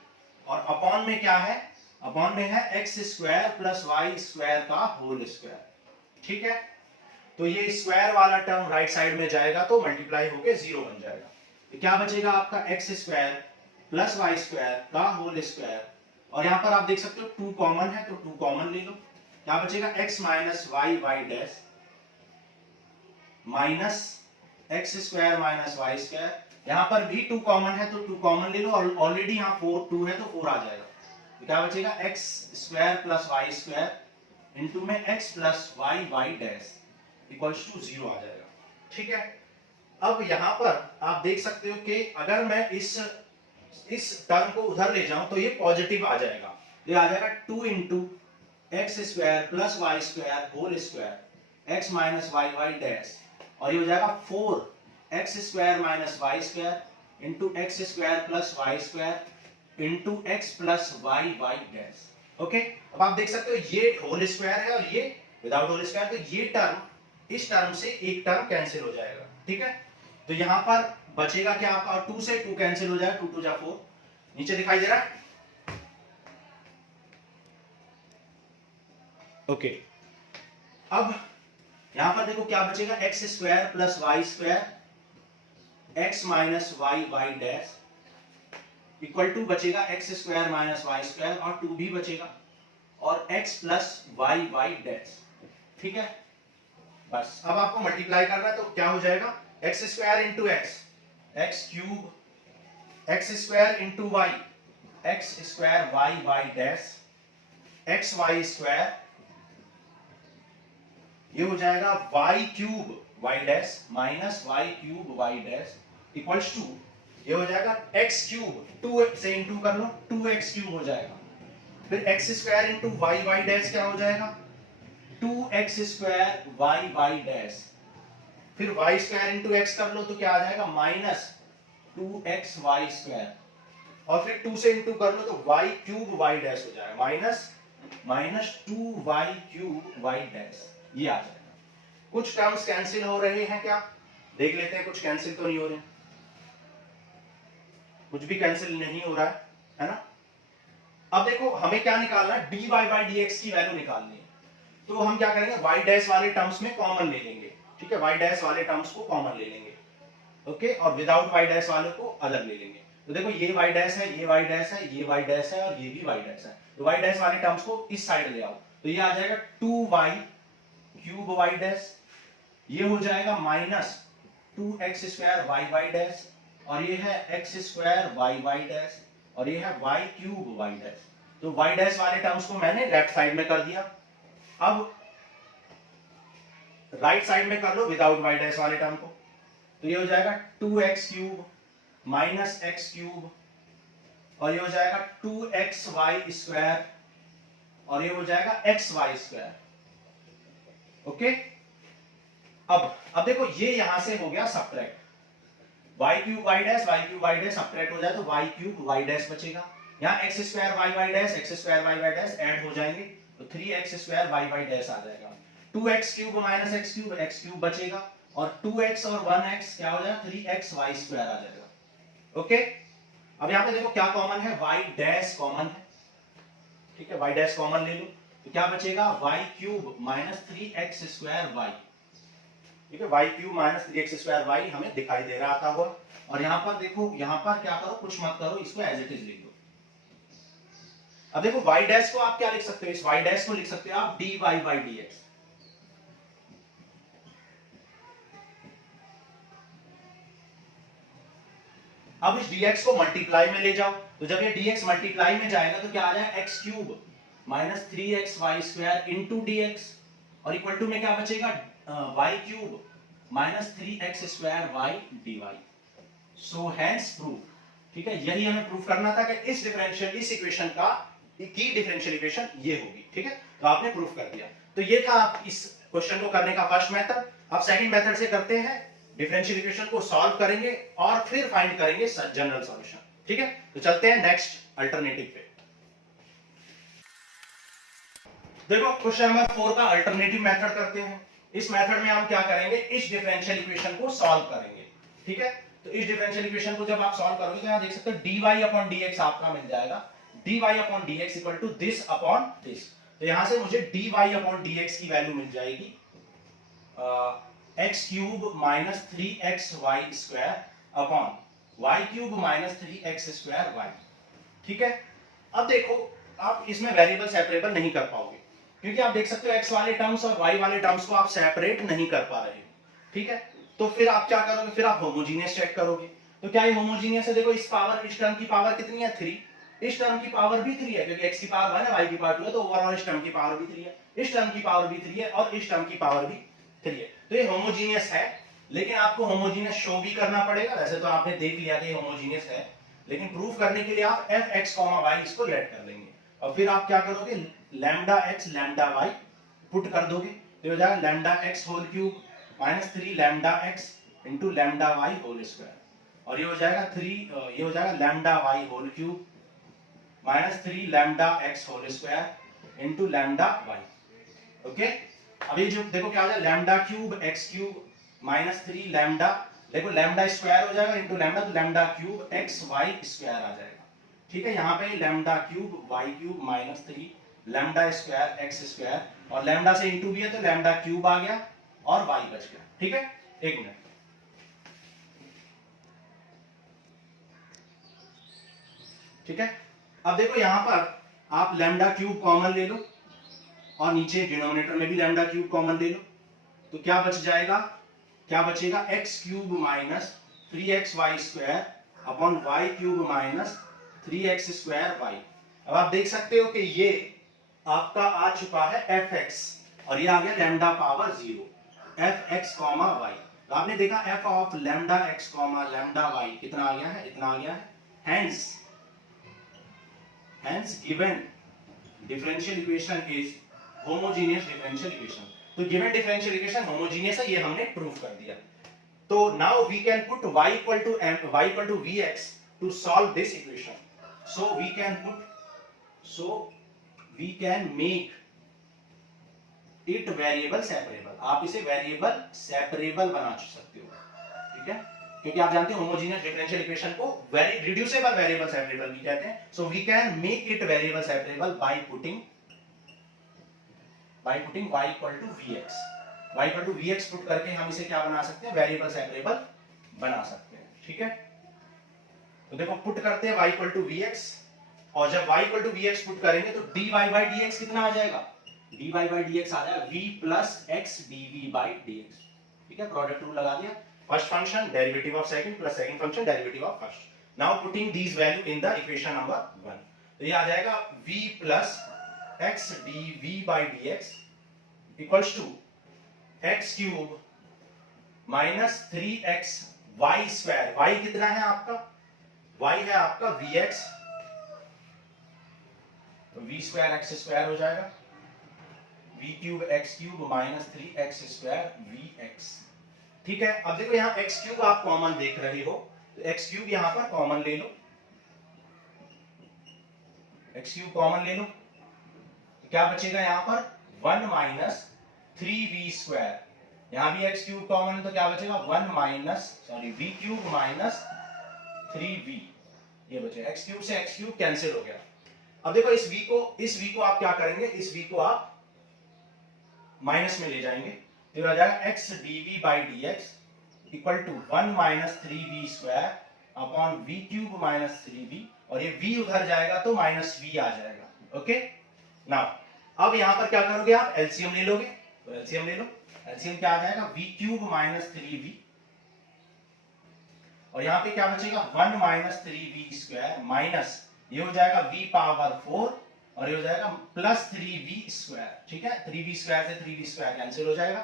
और अपॉन में क्या है, अपॉन में है x square plus y square का होल स्क्वायर, ठीक है। तो ये स्क्वायर वाला टर्म राइट साइड में जाएगा तो मल्टीप्लाई होके 0 बन जाएगा, तो क्या बचेगा आपका x square plus y square का होल स्क्वायर, और यहां पर आप देख सकते हो 2 कॉमन है तो 2 कॉमन ले लो, क्या बचेगा x minus y y dash minus x square minus y square, यहां पर भी 2 कॉमन है तो 2 कॉमन ले लो, और ऑलरेडी यहां 2 है तो 4 आ जाएगा, तो क्या बचेगा x square plus y square into में x plus y y dash equals to 0 आ जाएगा, ठीक है। अब यहां पर आप देख सकते हो कि अगर मैं इस टर्म को उधर ले जाऊं तो ये पॉजिटिव आ जाएगा, ये आ जाएगा 2 into x square plus y square whole square x minus y y dash, और ये हो जाएगा 4 x square minus y square into x square plus y square into x plus y y dash, okay. अब आप देख सकते हो ये होल स्क्वायर है और ये विदाउट होल स्क्वायर, तो ये टर्म इस टर्म से एक टर्म कैंसिल हो जाएगा, ठीक है। तो यहां पर बचेगा क्या आपका, 2 से 2 कैंसिल हो जाएगा, 2 2 जा 4, नीचे दिखाई दे रहा है, ओके। अब यहां पर देखो क्या बचेगा, x square plus y square x minus y y dash equal to बचेगा x square minus y square, और 2 भी बचेगा, और x plus y y dash, ठीक है। बस अब आपको मल्टीप्लाई करना है तो क्या हो जाएगा, x square into x x cube, x square into y x square y y dash, x y square, ये हो जाएगा y cube y dash minus y cube y dash equals to, ये हो जाएगा एक्स क्यूब, 2 से into कर लो 2x cube हो जाएगा, फिर x square into y y dash क्या हो जाएगा 2x square y y dash, फिर वाई स्क्वायर इंटू एक्स कर लो तो क्या आ जाएगा माइनस 2x वाई स्क्वायर, और फिर 2 से इंटू कर लो तो वाई क्यूब वाई डैश हो जाएगा minus 2y cube y dash, ये आ जाएगा। कुछ टर्म्स कैंसिल हो रहे हैं क्या, देख लेते हैं, कुछ कैंसिल तो नहीं हो रहे, कुछ भी कैंसिल नहीं हो रहा है ना। अब देखो हमें क्या निकालना है, dy by dx की वैल्यू निकालनी है, तो हम क्या करेंगे y डैश वाले टर्म्स में कॉमन ले लेंगे, ठीक है, y डैश वाले टर्म्स को कॉमन ले लेंगे, ओके, और विदाउट y डैश वाले को अलग ले लेंगे, तो देखो ये y डैश है, ये y डैश है, ये y डैश है, और ये भी y डैश है, तो y डैश वाले टर्म्स को इस साइड ले आओ, तो ये आ जाएगा 2y क्यूब y डैश, ये हो जाएगा minus 2x square y y dash, और ये है x square y y dash, और ये है y क्यूब y डैश, तो y डैश वाले टर्म्स को मैंने लेफ्ट साइड में कर दिया, अब राइट साइड में कर लो विदाउट y डैश वाले टर्म को, तो ये हो जाएगा 2x cube minus x cube, और ये हो जाएगा 2xy स्क्वायर, और ये हो जाएगा xy स्क्वायर, ओके। अब देखो ये यहां से हो गया subtract, y cube y dash subtract हो जाए तो y क्यूब y डैश बचेगा, यहाँ x square y dash add हो जाएंगे तो 3x स्क्वायर y डैश आ जाएगा, 2x cube minus x cube बचेगा, और 2x और 1x क्या हो जाएगा 3xy स्क्वायर आ जाएगा, ओके। अब यहाँ पे देखो क्या कॉमन है, y डैश कॉमन है, ठीक है, y डैश कॉमन ले लो तो क्या बचेगा y cube minus 3x square y, ठीक है, y cube minus 3x square y हमें दिखाई दे रहा था हुआ, और यहां पर देखो, यहां पर क्या करो, कुछ मत करो, इसको एज इट इज लिख दो। अब देखो y डैश को आप क्या लिख सकते हो, इस y डैश को लिख सकते हो आप dy by dx, अब इस dx को मल्टीप्लाई में ले जाओ, तो जब ये dx मल्टीप्लाई में जाएगा तो क्या आ जाएगा x cube minus 3xy² into dx, और इक्वल टू में क्या बचेगा y cube minus 3x² y dy। So hence prove. ठीक है, यही हमें प्रूव करना था कि इस डिफरेंशियल इस इक्वेशन का की डिफरेंशियल इक्वेशन ये होगी। ठीक है, तो आपने प्रूव कर दिया। तो ये था आप इस क्वेश्चन को करने का फर्स्ट मेथड। अब सेकंड मेथड से करते हैं, डिफरेंशियल इक्वेशन को सॉल्व करेंगे और फिर फाइंड करेंगे जनरल सॉल्यूशन। ठीक है, तो चलते हैं नेक्स्ट अल्टरनेटिव पे। देखो क्वेश्चन नंबर 4 का अल्टरनेटिव मेथड करते हैं। इस मेथड में हम क्या करेंगे, इस डिफरेंशियल इक्वेशन को सॉल्व करेंगे। ठीक है, तो इस डिफरेंशियल इक्वेशन को जब आप सॉल्व करोगे तो यहां देख सकते हो dy अपॉन dx आपका मिल जाएगा, dy upon dx equal to this upon this. तो यहां से मुझे dy अपॉन dx की वैल्यू मिल जाएगी x cube minus 3xy² upon y cube minus 3x² y। ठीक है, अब देखो आप इसमें वेरिएबल सेपरेबल नहीं कर पाओगे, क्योंकि आप देख सकते हो x वाले टर्म्स और y वाले टर्म्स को आप सेपरेट नहीं कर पा रहे हो। ठीक है, तो फिर आप क्या करोगे, फिर आप होमोजीनियस चेक करोगे। तो क्या ये होमोजीनियस है, देखो इस टर्म की पावर कितनी है 3, इस टर्म की पावर भी 3 है, क्योंकि x की पावर 1 है y की पावर 2 है, तो ओवरऑल इस टर्म की पावर भी 3 है, इस टर्म की पावर भी 3 है और इस टर्म की पावर भी 3 है। तो ये होमोजीनियस है, लेकिन आपको होमोजीनियस शो भी करना पड़ेगा। वैसे तो आपने देख लिया कि ये होमोजीनियस है, लेकिन प्रूफ करने के लिए आप fx, y इसको लेट कर लेंगे और फिर आप क्या करोगे, lambda x lambda y put कर दोगे, तो हो जाएगा lambda x whole cube minus 3 lambda x into lambda y whole square, और ये हो जाएगा 3 ये हो जाएगा lambda y whole cube minus 3 lambda x whole square into lambda y। Okay, अब ये जो देखो क्या हो जाएगा, lambda cube x cube minus 3 lambda, देखो लैम्डा स्क्वायर हो जाएगा इंटू लैम्डा, तो lambda cube x y square आ जाएगा। ठीक है, यहाँ पे lambda cube y cube minus 3 lambda square x square, और लैम्डा से इंटू भी है तो लैम्डा क्यूब आ गया और y बच गया। ठीक है, एक मिनट। ठीक है, अब देखो यहां पर आप लैम्डा क्यूब कॉमन ले लो और नीचे डिनोमिनेटर में भी लैम्डा क्यूब कॉमन ले लो, तो क्या बच जाएगा, क्या बचेगा, x cube minus 3xy square upon y cube minus 3x² y। अब आप देख सकते हो कि ये आपका आ चुका है fx और ये आ गया लैम्डा पावर 0 fx, y। तो आपने देखा f of lambda x, lambda y कितना आ गया है, इतना आ गया है। hence given differential equation is homogeneous differential equation। तो given differential equation homogeneous है, ये हमने प्रूव कर दिया। तो now we can put y equal to vx to solve this equation। so we can make it variable separable। आप इसे variable separable बना सकते हो। ठीक है, क्योंकि आप जानते हो होमोजेनियस डिफरेंशियल इक्वेशन को रिड्यूसिबल वेरिएबल सेपरेबल भी कहते हैं। So we can make it variable separable by putting y equal to vx। y equal to vx put करके हम इसे क्या बना सकते हैं, वेरिएबल सेपरेबल बना सकते हैं। ठीक है, तो देखो पुट करते हैं y इक्वल टू vx, और जब y equal to vx put करेंगे तो dy by dx कितना आ जाएगा, dy by dx आ जाएगा v plus x dv by dx। ठीक है, प्रोडक्ट रूल लगा दिया, first function derivative of second plus second function derivative of first. Now putting these value in the equation number 1, तो ये आ जाएगा v plus x dv by dx equals to x cube minus 3x y square. y कितना है आपका, y है आपका vx, तो v स्क्वायर x स्क्वायर हो जाएगा, v cube x cube minus 3x square vx। ठीक है, अब देखो यहाँ x क्यूब आप कॉमन देख रहे हो, तो x क्यूब यहां पर कॉमन ले लो, x क्यूब कॉमन ले लो, तो क्या बचेगा यहाँ पर 1 माइनस 3v स्क्वायर, यहां भी x क्यूब कॉमन है तो क्या बचेगा 1 minus v cube minus 3v, ये बचेगा, x क्यूब से x क्यूब कैंसिल हो गया। अब देखो इस v को आप क्या करेंगे, इस v को आप माइनस में ले जाएंगे, तो हो जाएगा x dv by dx equal to 1 minus 3v square upon v cube minus 3v, और ये v उधर जाएगा तो माइनस v आ जाएगा। ओके, नाउ अब यहां पर क्या करोगे, आप एलसीएम ले लोगे, तो एलसीएम ले लो, एलसीएम क्या आ जाएगा v क्यूब माइनस 3v, और यहाँ पे क्या बचेगा 1 माइनस 3v² माइनस ये हो जाएगा v पावर 4 और ये हो जाएगा प्लस 3v²। ठीक है, 3v² से 3v² कैंसिल हो जाएगा,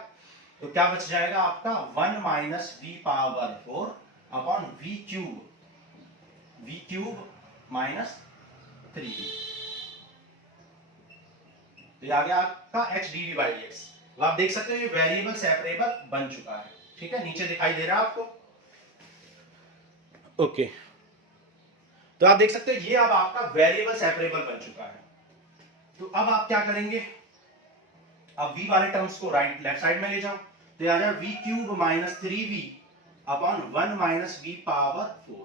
तो क्या बच जाएगा आपका 1 minus v power 4 upon v cube minus 3v। तो ये आ गया आपका h dv/dx। तो आप देख सकते हो ये वेरिएबल सेपरेबल बन चुका है। ठीक है, नीचे दिखाई दे रहा है आपको। ओके, तो आप देख सकते हो ये अब आपका वेरिएबल सेपरेबल बन चुका है। तो अब आप क्या करेंगे, अब v वाले टर्म्स को लेफ्ट साइड में ले जाओ, तो आ जाए v cube minus 3v upon 1 minus v power 4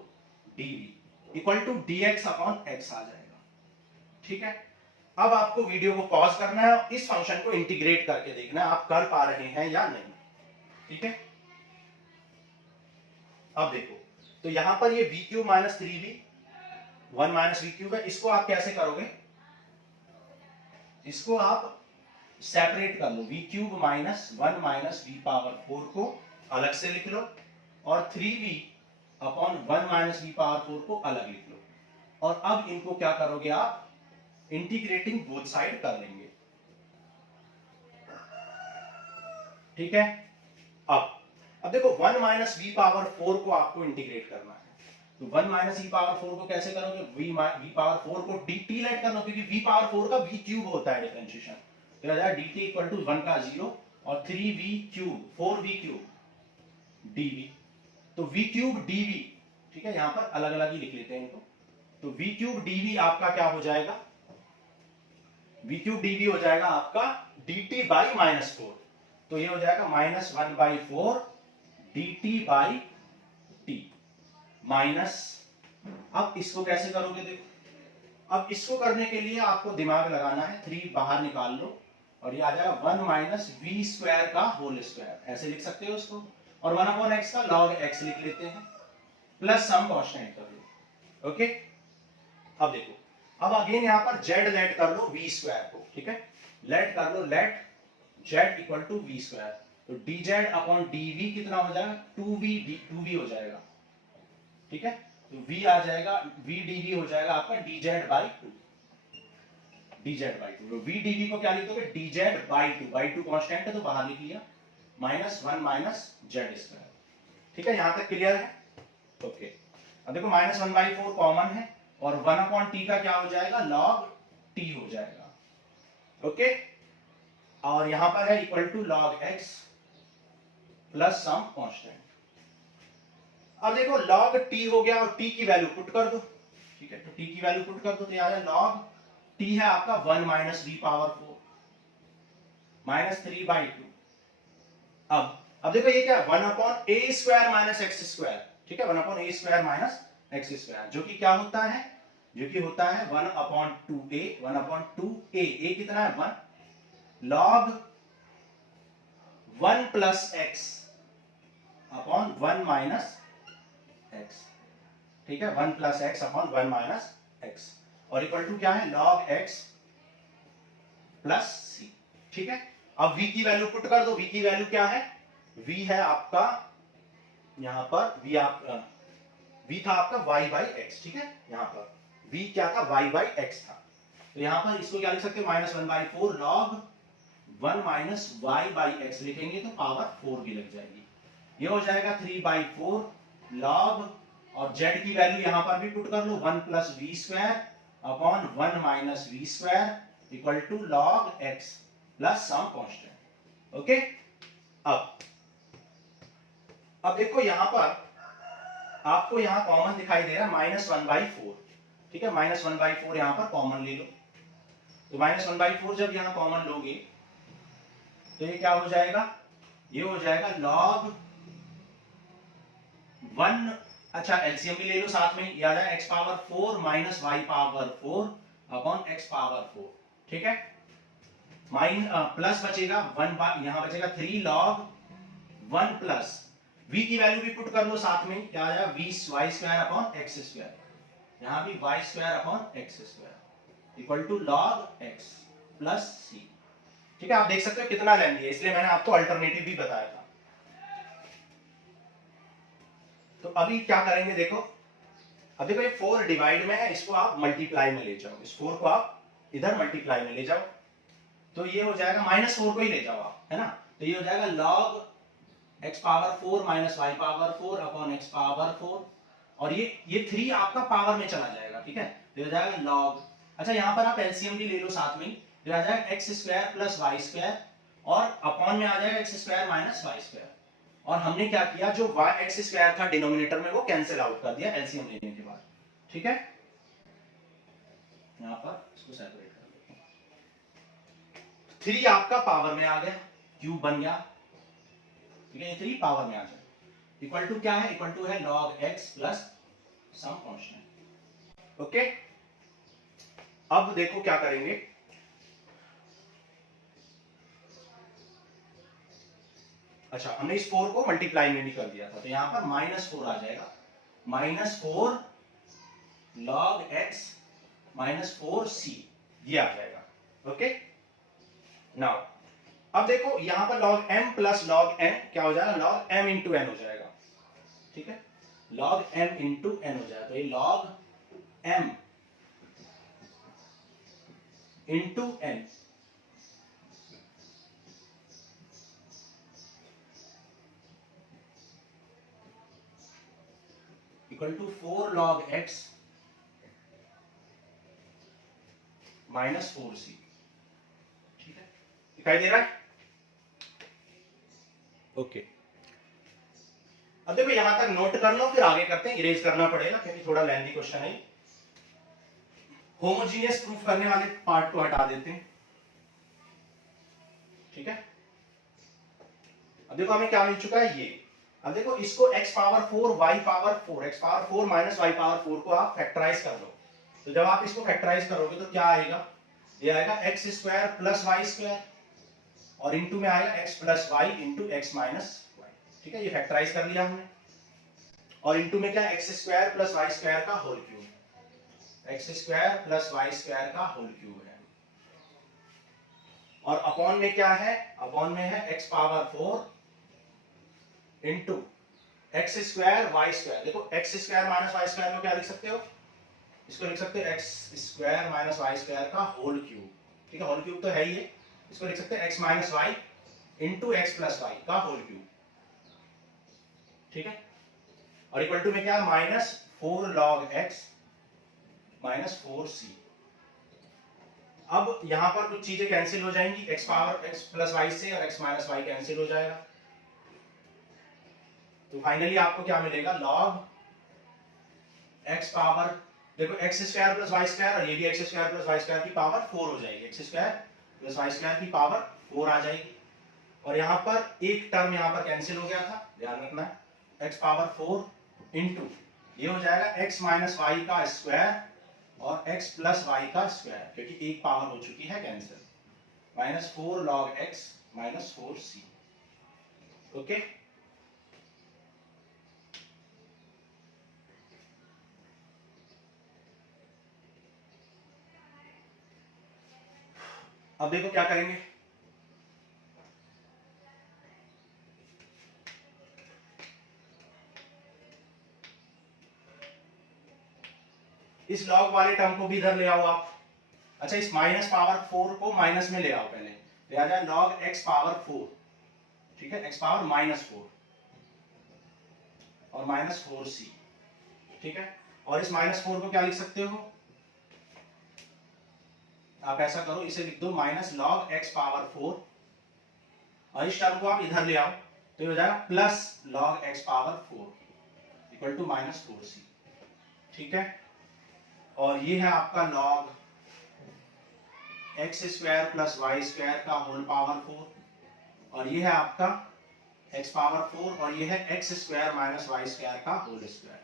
dv equal to dx upon x आ जाएगा। ठीक है, अब आपको वीडियो को पॉज करना है और इस फंक्शन को इंटीग्रेट करके देखना है आप कर पा रहे हैं या नहीं। ठीक है, अब देखो, तो यहां पर ये v cube minus 3v 1 minus v cube है, इसको आप कैसे करोगे, इसको आप सेपरेट कर लो, v cube minus 1 minus v power 4 को अलग से लिख लो और 3v upon 1 minus v power 4 को अलग लिख लो, और अब इनको क्या करोगे आप इंटीग्रेटिंग बोथ साइड कर लेंगे। ठीक है, अब देखो 1 माइनस वी पावर 4 को आपको इंटीग्रेट करना है, तो 1 माइनस वी पावर 4 को कैसे करोगे, वी पावर 4 को dt लेट कर लो, क्योंकि वी पावर 4 का v क्यूब होता है डिफरेंशिएशन, तो आ जाएगा dt इक्वल टू 1 का 0 और 3v cube 4v cube dv, तो v क्यूब dv। ठीक है, यहां पर अलग अलग ही लिख लेते हैं इनको, तो v क्यूब dv आपका क्या हो जाएगा, v क्यूब dv हो जाएगा आपका dt बाई माइनस 4, तो ये हो जाएगा minus 1/4 dt by t minus, अब इसको कैसे करोगे, देखो अब इसको करने के लिए आपको दिमाग लगाना है, 3 बाहर निकाल लो और ये आ जाएगा 1 माइनस वी स्क्वायर का होल स्क्वायर, ऐसे लिख सकते हो उसको, और 1 अपॉन एक्स का लॉग एक्स लिख लेते हैं, प्लस सम कांस्टेंट कर लो। ओके, अब देखो, अब अगेन यहां पर z लेट कर लो v स्क्वायर को। ठीक है, लेट कर लो, let z equal to v square, तो dz अपॉन dv कितना हो जाएगा 2v हो जाएगा। ठीक है, तो v आ जाएगा v dv हो जाएगा आपका dz बाई 2, dz बाई 2, तो v dv को क्या लिखोगे dz बाई 2 कांस्टेंट है तो बाहर लिख लिया, माइनस 1 माइनस z स्क्वायर। ठीक है, यहां तक क्लियर है। ओके, अब देखो माइनस 1/4 कॉमन है और 1 अपॉन टी का क्या हो जाएगा लॉग टी हो जाएगा। ओके, और यहां पर है equal to log x plus some constant. अब देखो लॉग टी हो गया और टी की वैल्यू पुट कर दो। ठीक है, तो टी की वैल्यू पुट कर दो, तो यहां है लॉग टी है आपका 1 माइनस वी पावर 4 माइनस 3/2। अब देखो ये क्या है 1 अपॉन ए स्क्वायर माइनस एक्स स्क्वायर। ठीक है, 1 अपॉन ए स्क्वायर माइनस एक्स स्क्वायर, जो कि क्या होता है, जो कि होता है 1 upon 2a, 1 upon 2a, a कितना है 1 log 1 plus x upon 1 minus x. ठीक है, 1 plus x upon 1 minus x, और इक्वल टू क्या है लॉग एक्स प्लस सी। ठीक है, अब v की वैल्यू पुट कर दो, v की वैल्यू क्या है, v है आपका यहां पर v था आपका y बाई एक्स। ठीक है, यहां पर v क्या था y बाई एक्स था, तो यहां पर इसको क्या लिख सकते हो minus 1/4 log 1 minus y by x लिखेंगे तो पावर 4 की लग जाएगी, ये हो जाएगा 3/4 लॉग, और z की वैल्यू यहां पर भी पुट कर लो 1 plus v square upon 1 minus v square equal to log x plus some constant. Okay, अब देखो यहां पर आपको यहां कॉमन दिखाई दे रहा है माइनस 1/4। ठीक है, माइनस 1/4 यहां पर कॉमन ले लो, तो माइनस 1/4 जब यहां कॉमन लोगे तो ये क्या हो जाएगा, ये हो जाएगा लॉग 1, अच्छा एलसीएम भी ले लो साथ में, ये आ जाएगा x power 4 minus y power 4 upon x power 4। ठीक है, प्लस बचेगा 1 यहां बचेगा 3 लॉग 1 प्लस v की वैल्यू भी पुट कर लो साथ में, क्या आ जाएगा v y square upon x square, यहां भी y square upon x square equal to log x plus c। ठीक है, आप देख सकते हो कितना लेंदी है, इसलिए मैंने आपको अल्टरनेटिव भी बताया था। तो अभी क्या करेंगे देखो, अब देखो ये 4 डिवाइड में है, इसको आप मल्टीप्लाई में ले जाओ, इस 4 को आप इधर मल्टीप्लाई में ले जाओ, तो ये हो जाएगा -4 को ही ले जाओ आप, है ना। तो ये हो जाएगा log x power 4 minus y power 4 upon x power 4, और ये 3 आपका पावर में चला जाएगा, ठीक है। तो हो जाएगा log, अच्छा यहाँ पर आप एलसीएम भी ले लो साथ में, तो आ जाएगा x square plus y square और अपॉन में आ जाएगा x square minus y square, और हमने क्या किया, जो x स्क्वायर था डिनोमिनेटर में वो कैंसिल आउट कर दिया एलसीएम लेने के बाद, ठीक है। यहाँ पर इसको सेपरेट कर देते हैं, 3 आपका पावर में आ गया, क्यूब बन गया, ठीक है, ये 3 पावर में आ जाए, इक्वल टू क्या है, इक्वल टू है log x plus some constant, okay. अब देखो क्या करेंगे, अच्छा हमने इस 4 को मल्टीप्लाई में भी कर दिया था, तो यहां पर -4 आ जाएगा, -4 log x -4c, ये आ जाएगा, ओके। नाउ अब देखो यहां पर log m plus log n क्या हो जाएगा, log m इंटू n हो जाएगा, ठीक है, log m इंटू n हो जाएगा, तो ये log m into n equal to 4 log x -4c, ठीक है, दिखाई दे रहा है, ओके। अब देखो यहां तक नोट कर लो, फिर आगे करते हैं, इरेज करना पड़ेगा क्योंकि थोड़ा लेंथी क्वेश्चन है। होमोजीनियस प्रूफ करने वाले पार्ट को हटा देते हैं, ठीक है। अब देखो हमें क्या मिल चुका है, ये अब देखो इसको x power 4 y power 4 x power 4 minus y power 4 को आप फैक्टराइज कर लो, तो जब आप इसको फैक्टराइज करोगे तो क्या आएगा, ये आएगा x square plus y square और इंटू में आएगा x plus y into x minus y, ठीक है, ये फैक्टराइज कर लिया हमने, और इंटू में क्या, x square plus y square का whole cube, x square plus y square का होल क्यूब है, और अपॉन में क्या है, अपॉन में है x power 4 into x square y square, देखो x square minus y square को क्या लिख सकते हो, इसको लिख सकते हो x square minus y square का होल क्यूब, ठीक है, होल क्यूब तो है ही है, इसको लिख सकते हैं x minus y into x plus y का होल क्यूब, ठीक है, और इक्वल टू में क्या, -4 log x -4c। अब यहां पर कुछ चीजें कैंसिल हो जाएंगी, x power x plus y से और x माइनस वाई कैंसिल हो जाएगा, तो फाइनली आपको क्या मिलेगा, log x पावर, देखो x square plus y square और ये भी x square plus y square की पावर 4 हो जाएगी, x square plus y square की पावर 4 आ जाएगी, और यहाँ पर एक टर्म यहाँ पर कैंसिल हो गया था, ध्यान रखना है, x पावर 4 इंटू ये हो जाएगा x माइनस वाई का स्क्वायर और x प्लस वाई का स्क्वायर, क्योंकि एक पावर हो चुकी है cancel, -4 log x -4c, okay. अब देखो क्या करेंगे, इस log वाले टर्म को भी इधर ले आओ आप, अच्छा इस माइनस पावर 4 को माइनस में ले आओ पहले, तो आ जाए log x पावर 4, ठीक है, x पावर -4 और -4c, ठीक है, और इस -4 को क्या लिख सकते हो, आप ऐसा करो, इसे लिख दो -log x पावर 4, और इस टर्म को आप इधर ले आओ, तो ये हो जाएगा plus log x power 4 equal to -4c, ठीक है, और ये है आपका log x square plus y square का होल पावर 4, और ये है आपका x पावर 4 और ये है x square minus y square का होल स्क्वायर।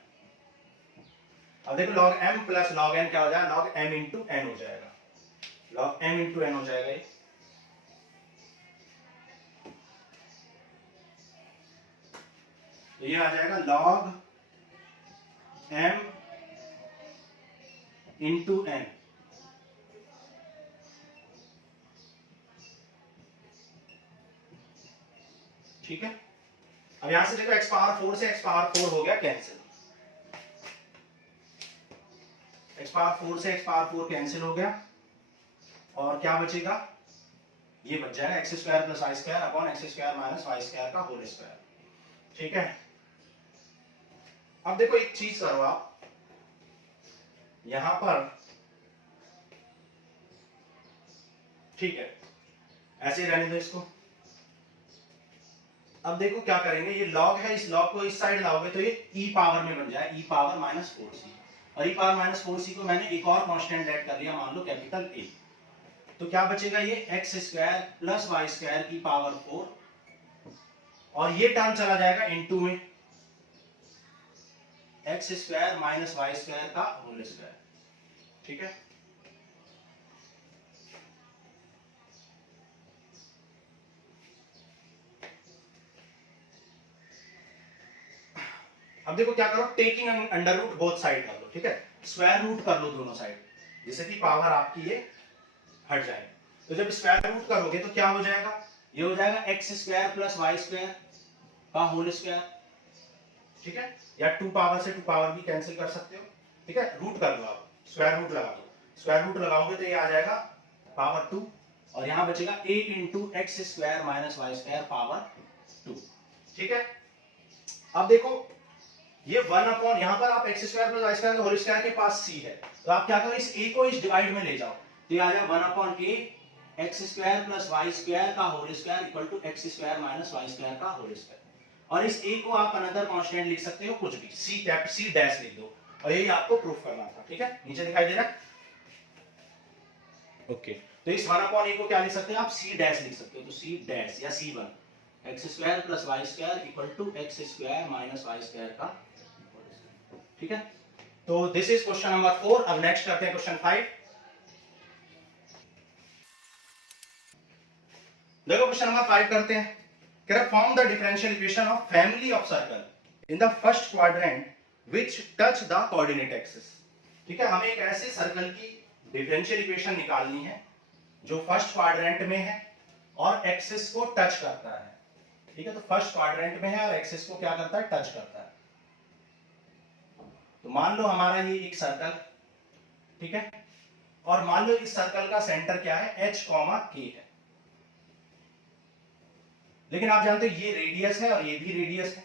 अब देखो log m plus log n क्या हो जाएगा, log m इंटू n हो जाएगा, log m इंटू n हो जाएगा ये, तो ये आ जाएगा log m इंटू n, ठीक है। अब यहां से देखो x पावर 4 से x पावर 4 हो गया कैंसिल, x पावर 4 से x पावर 4 कैंसिल हो गया और क्या बचेगा, ये बच जाएगा x square plus y square upon x square minus y square का होल स्क्वायर। ठीक है, अब देखो एक चीज करो आप, यहां पर ठीक है ऐसे ही रहने दो इसको। अब देखो क्या करेंगे, ये लॉग है, इस लॉग को इस साइड लाओगे तो ये e पावर में बन जाए, e पावर माइनस 4c, और e पावर माइनस 4c को मैंने एक और कांस्टेंट ऐड कर लिया, मान लो कैपिटल A। तो क्या बचेगा, ये x square plus y square की पावर 4 और ये टर्म चला जाएगा इनटू में x square minus y square का होल स्क्वायर। ठीक है, अब देखो क्या करो, taking under root both side कर लो। ठीक है, स्क्वायर रूट कर लो दोनों साइड, जिससे कि पावर आपकी ये हट जाए। तो जब स्क्वायर रूट करोगे तो क्या हो जाएगा, ये हो जाएगा x square plus y square का होल स्क्वायर। ठीक है, या 2 पावर से 2 पावर भी कैंसिल कर सकते हो। ठीक है, रूट कर लो आप, स्क्वायर रूट लगा दो, स्क्वायर रूट लगाओगे तो ये आ जाएगा पावर 2 और यहां बचेगा a into x square minus y square power 2। ठीक है, अब देखो ये 1 अपॉन, यहां पर आप x square plus y square का होल स्क्वायर के पास c है, तो आप क्या करो, इस a को इस डिवाइड में ले जाओ, तो ये आ जाएगा 1 upon a x square plus y square का whole square equal to x square minus y square का होल स्क्वायर। और इस a को आप अनदर कांस्टेंट लिख सकते हो, कुछ भी, c कैप c डैश लिख दो, और यही आपको प्रूफ करना था। ठीक है, नीचे दिखाई दे रहा है, ओके। तो इस 1 अपॉन a को क्या लिख सकते हो आप, c डैश लिख सकते हो, तो c डैश या c1 x square plus y square equal to x square minus y square का। ठीक है, तो दिस इज क्वेश्चन नंबर 4। अब नेक्स्ट करते हैं क्वेश्चन 5। देखो क्वेश्चन नंबर 5 करते हैं, कह रहा form the differential equation of family of circle in the first quadrant which touch the coordinate axis. ठीक है, हमें एक ऐसे सर्कल की डिफरेंशियल इक्वेशन निकालनी है जो फर्स्ट क्वाड्रेंट में है और एक्सिस को टच करता है। ठीक है, तो फर्स्ट क्वाड्रेंट में है और एक्सिस को क्या करता है, टच करता है। तो मान लो हमारा ये एक सर्कल, ठीक है, और मान लो इस सर्कल का सेंटर क्या है, h, k है। लेकिन आप जानते हो ये रेडियस है और ये भी रेडियस है,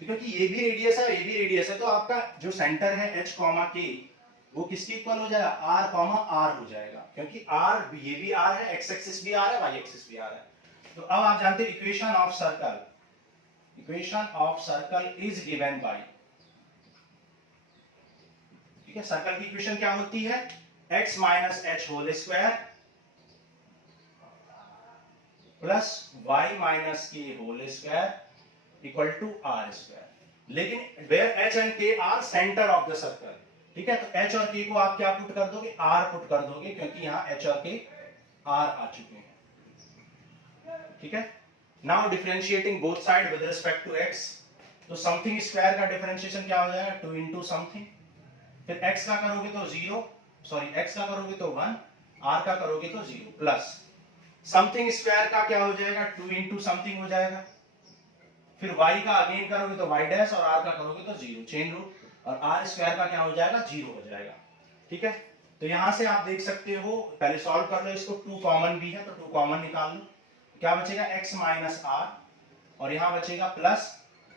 क्योंकि ये भी रेडियस है और ये भी रेडियस है, तो आपका जो सेंटर है h, k वो किसके इक्वल हो जाएगा, r, r हो जाएगा, क्योंकि r ये भी r है, x एक्सिस भी r है, y एक्सिस भी r है। तो अब आप जानते हो equation of circle is given by, ठीक है, सर्कल की इक्वेशन क्या होती है, x minus h whole square plus y minus k whole square equal to r square. लेकिन where h and k are centre of the circle. ठीक है, तो h और k को आप क्या पुट कर दोगे, r पुट कर दोगे, क्योंकि यहां h और k r आ चुके हैं। ठीक है, now differentiating both side with respect to x, तो समथिंग स्क्वायर का डिफरेंशिएशन क्या हो जाएगा, 2 इंटू समथिंग, फिर x का करोगे तो 0, सॉरी x का करोगे तो 1, r का करोगे तो 0, प्लस समथिंग स्क्वायर का क्या हो जाएगा, 2 इंटू समथिंग हो जाएगा, फिर y का अगेन करोगे तो y डैश और r का करोगे तो 0, चेन रूल, और r स्क्वायर का क्या हो जाएगा, 0 हो जाएगा। ठीक है, तो यहां से आप देख सकते हो, पहले सॉल्व कर लो इसको, 2 कॉमन भी है तो 2 कॉमन निकाल लो, क्या बचेगा x माइनस r, और यहां बचेगा plus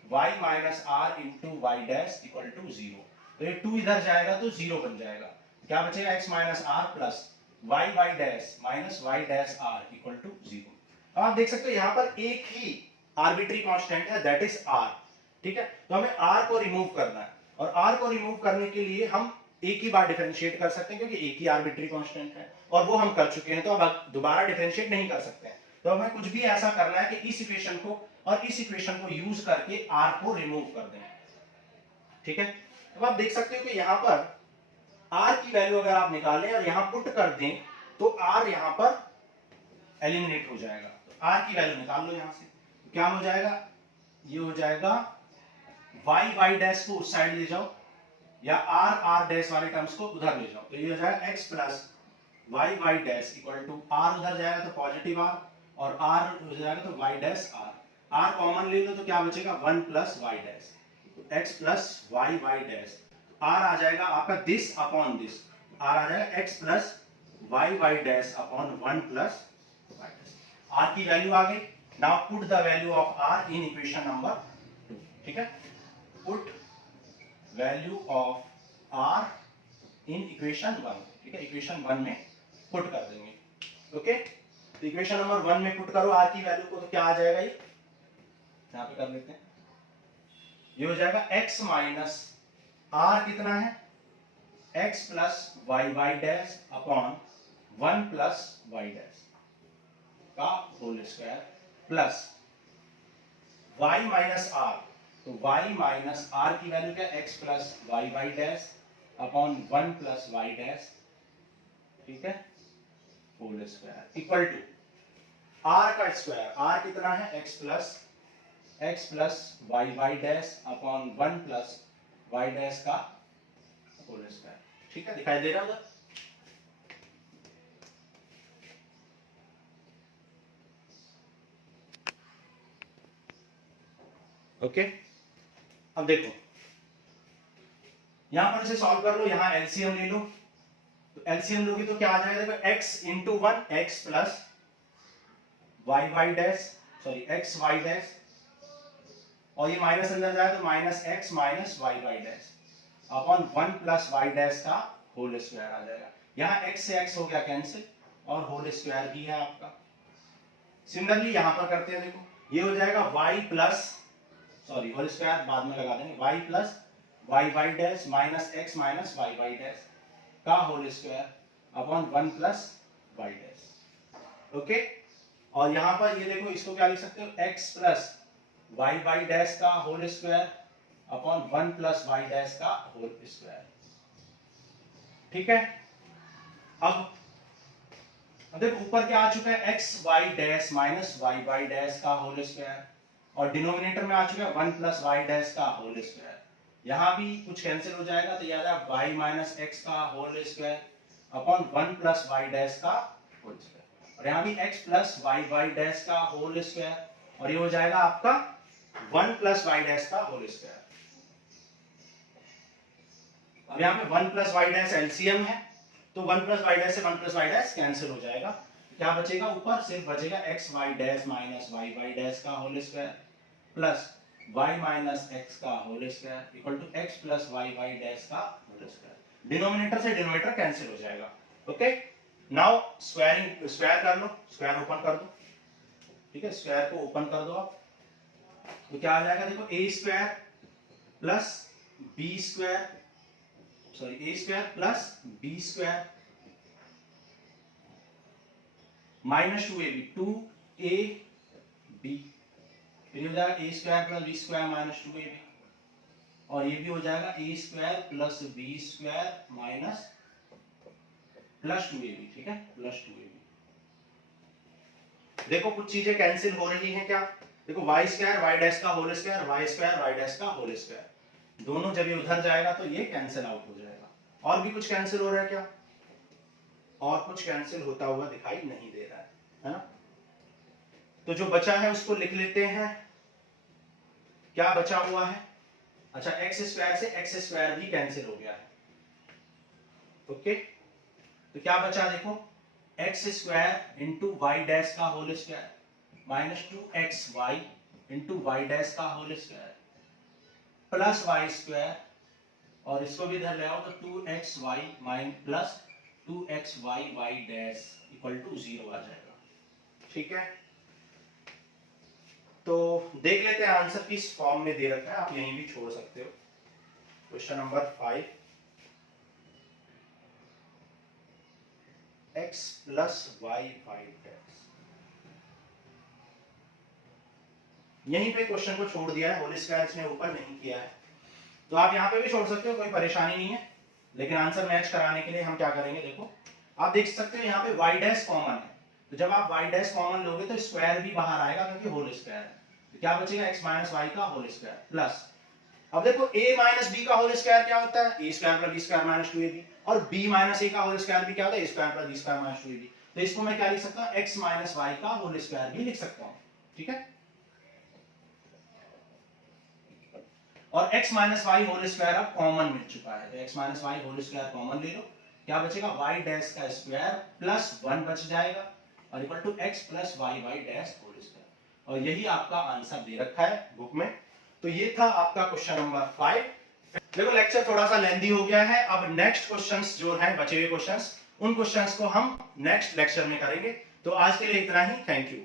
y minus r into y dash equal to 0। तो ये 2 इधर जाएगा तो 0 बन जाएगा, क्या बचेगा x minus r plus y y dash minus y dash r equal to 0। अब आप देख सकते हो यहां पर एक ही आर्बिट्री कांस्टेंट है, दैट इज r। ठीक है, तो हमें r को रिमूव करना है, और r को रिमूव करने के लिए हम एक ही बार डिफरेंशिएट कर सकते हैं, क्योंकि एक ही आर्बिट्री कांस्टेंट है, और वो हम कर चुके हैं, तो अब दोबारा डिफरेंशिएट नहीं कर सकते हैं। तो हमें कुछ भी ऐसा करना है कि इस इक्वेशन को और इस इक्वेशन को यूज करके r को रिमूव कर दें। ठीक है, अब आप देख सकते हो कि यहां पर r की वैल्यू अगर आप निकालें और यहां पुट कर दें तो r यहां पर एलिमिनेट हो जाएगा। तो r की वैल्यू निकाल लो यहां से, क्या हो जाएगा, ये हो जाएगा y y डैश को उस साइड ले जाओ, या r r डैश वाले टर्म्स को उधर ले जाओ, तो ये हो जाएगा x plus y y dash equal to r, उधर जाएगा तो पॉजिटिव r, और r हो जाएगा तो y dash r, r common ले लो तो क्या बचेगा 1 plus y dash, x plus y y dash, r आ जाएगा आपका दिस अपॉन दिस, r आ जाएगा x plus y y dash upon 1 plus y dash. r की वैल्यू आ गई। Now put the value of r in equation number 2, ठीक है, put value of r in equation 1, ठीक है, इक्वेशन 1 में पुट कर देंगे। ओके, तो इक्वेशन नंबर 1 में पुट करो r की वैल्यू को, तो क्या आ जाएगा, ये यहां पे कर लेते हैं, ये हो जाएगा x माइनस r कितना है, x plus y y dash upon 1 plus y dash का whole square plus y minus r, तो y माइनस r की वैल्यू क्या, x plus y y dash upon 1 plus y dash, ठीक है, whole square equal to r का square, r कितना है, x plus y y dash upon 1 plus y dash का whole square, ठीक है, दिखाई दे रहा है उधर। ओके, अब देखो यहां पर इसे सॉल्व कर लो, यहां एलसीएम ले लो, तो एलसीएम लोगे तो क्या आ जाएगा, देखो x into 1 x plus y y dash, sorry x y dash, और ये माइनस अंदर जाए तो minus x minus y y dash upon 1 plus y dash का होल स्क्वायर आ जाएगा। यहाँ x से x हो गया कैंसिल और होल स्क्वायर भी है आपका। सिमिलरली यहां पर करते हैं, देखो ये हो जाएगा y plus, sorry whole square बाद में लगा देंगे, y plus y y dash minus x minus y y dash का whole square upon 1 plus y dash. Okay, और यहां पर ये देखो इसको क्या लिख सकते हो, x plus y y dash का whole square upon 1 plus y dash का होल स्क्वायर, ठीक है। अब देखो ऊपर क्या आ चुका है, x y dash minus y y dash का होल स्क्वायर, और डिनोमिनेटर में आ चुका है 1 प्लस वाई डैश का होल स्क्वायर। यहां भी कुछ कैंसिल हो जाएगा तो याद है y माइनस एक्स का whole square upon 1 plus y dash का होल स्क्वायर, और यहां भी x plus y y dash का होल स्क्वायर, और ये हो जाएगा आपका 1 प्लस वाई डैश का होल स्क्वायर। अब यहाँ पे 1 प्लस वाई डैश एलसीएम है, तो 1 प्लस वाई डैश से 1 प्लस वाई डैश कैंसिल हो जाएगा, क्या बचेगा, ऊपर सिर्फ बचेगा x y dash minus y y dash का whole square plus y minus x का whole square equal to x plus y y dash का होल स्क्वायर। डिनोमिनेटर से डिनोमिनेटर कैंसिल हो जाएगा। ओके, नाउ स्क्वायरिंग, स्क्वायर कर लो, square open कर दो, ठीक है, स्क्वायर को ओपन कर दो आप, तो क्या आ जाएगा, देखो a square plus b square, sorry a square plus b square minus 2ab, 2ab, फिर हो जाएगा a square plus b square minus 2ab, और ये भी हो जाएगा a square plus b square minus plus 2ab, ठीक है, प्लस 2ab। देखो कुछ चीजें कैंसिल हो रही हैं क्या, देखो y स्क्वायर वाई डैश का whole square, y square y dash का होल स्क्वायर, दोनों जब ये उधर जाएगा तो ये कैंसिल आउट हो जाएगा। और भी कुछ कैंसिल हो रहा है क्या, और कुछ कैंसिल होता हुआ दिखाई नहीं दे रहा है ना, तो जो बचा है उसको लिख लेते हैं, क्या बचा हुआ है, अच्छा एक्स स्क्वायर से एक्स स्क्वायर भी कैंसिल हो गया है। ओके, तो क्या बचा, देखो x square into y dash का whole square minus 2xy into y dash का whole square plus y square, और इसको भी इधर ले आओ तो 2xy minus plus 2xy y dash equal to 0 आ जाएगा, ठीक है। तो देख लेते हैं आंसर किस फॉर्म में दे रखा है, आप यहीं भी छोड़ सकते हो। Question number 5, x plus y y dash, यहीं पे क्वेश्चन को छोड़ दिया है, होल स्क्वायर इसने ऊपर नहीं किया है, तो आप यहाँ पे भी छोड़ सकते हो, कोई परेशानी नहीं है, लेकिन आंसर मैच कराने के लिए हम क्या करेंगे, देखो आप देख सकते हो यहाँ पे वाई डैश कॉमन है, तो जब आप वाई डैश कॉमन लोगे तो स्क्वायर भी बाहर आएगा क्योंकि होल स्क्वायर है, तो क्या बचेगा x माइनस वाई का होल स्क्वायर प्लस, अब देखो a माइनस b का होल स्क्वायर क्या होता है, a square plus b square minus 2ab, और b माइनस a का होल स्क्वायर भी क्या होता है, a square plus b square minus 2ab, तो इसको मैं क्या लिख सकता हूँ, x माइनस वाई का होल स्क्वायर भी लिख सकता हूँ, ठीक है। और x minus y whole square अब कॉमन मिल चुका है, तो x minus y whole square common ले लो, क्या बचेगा y डैश का स्क्वायर प्लस 1 बच जाएगा और equal to x plus y y dash whole square, और यही आपका आंसर दे रखा है बुक में। तो ये था आपका क्वेश्चन नंबर 5। देखो लेक्चर थोड़ा सा लेंदी हो गया है, अब नेक्स्ट क्वेश्चंस जो हैं बचे हुए क्वेश्चंस, उन क्वेश्चंस को हम नेक्स्ट लेक्चर में करेंगे। तो आज के लिए इतना ही, थैंक यू।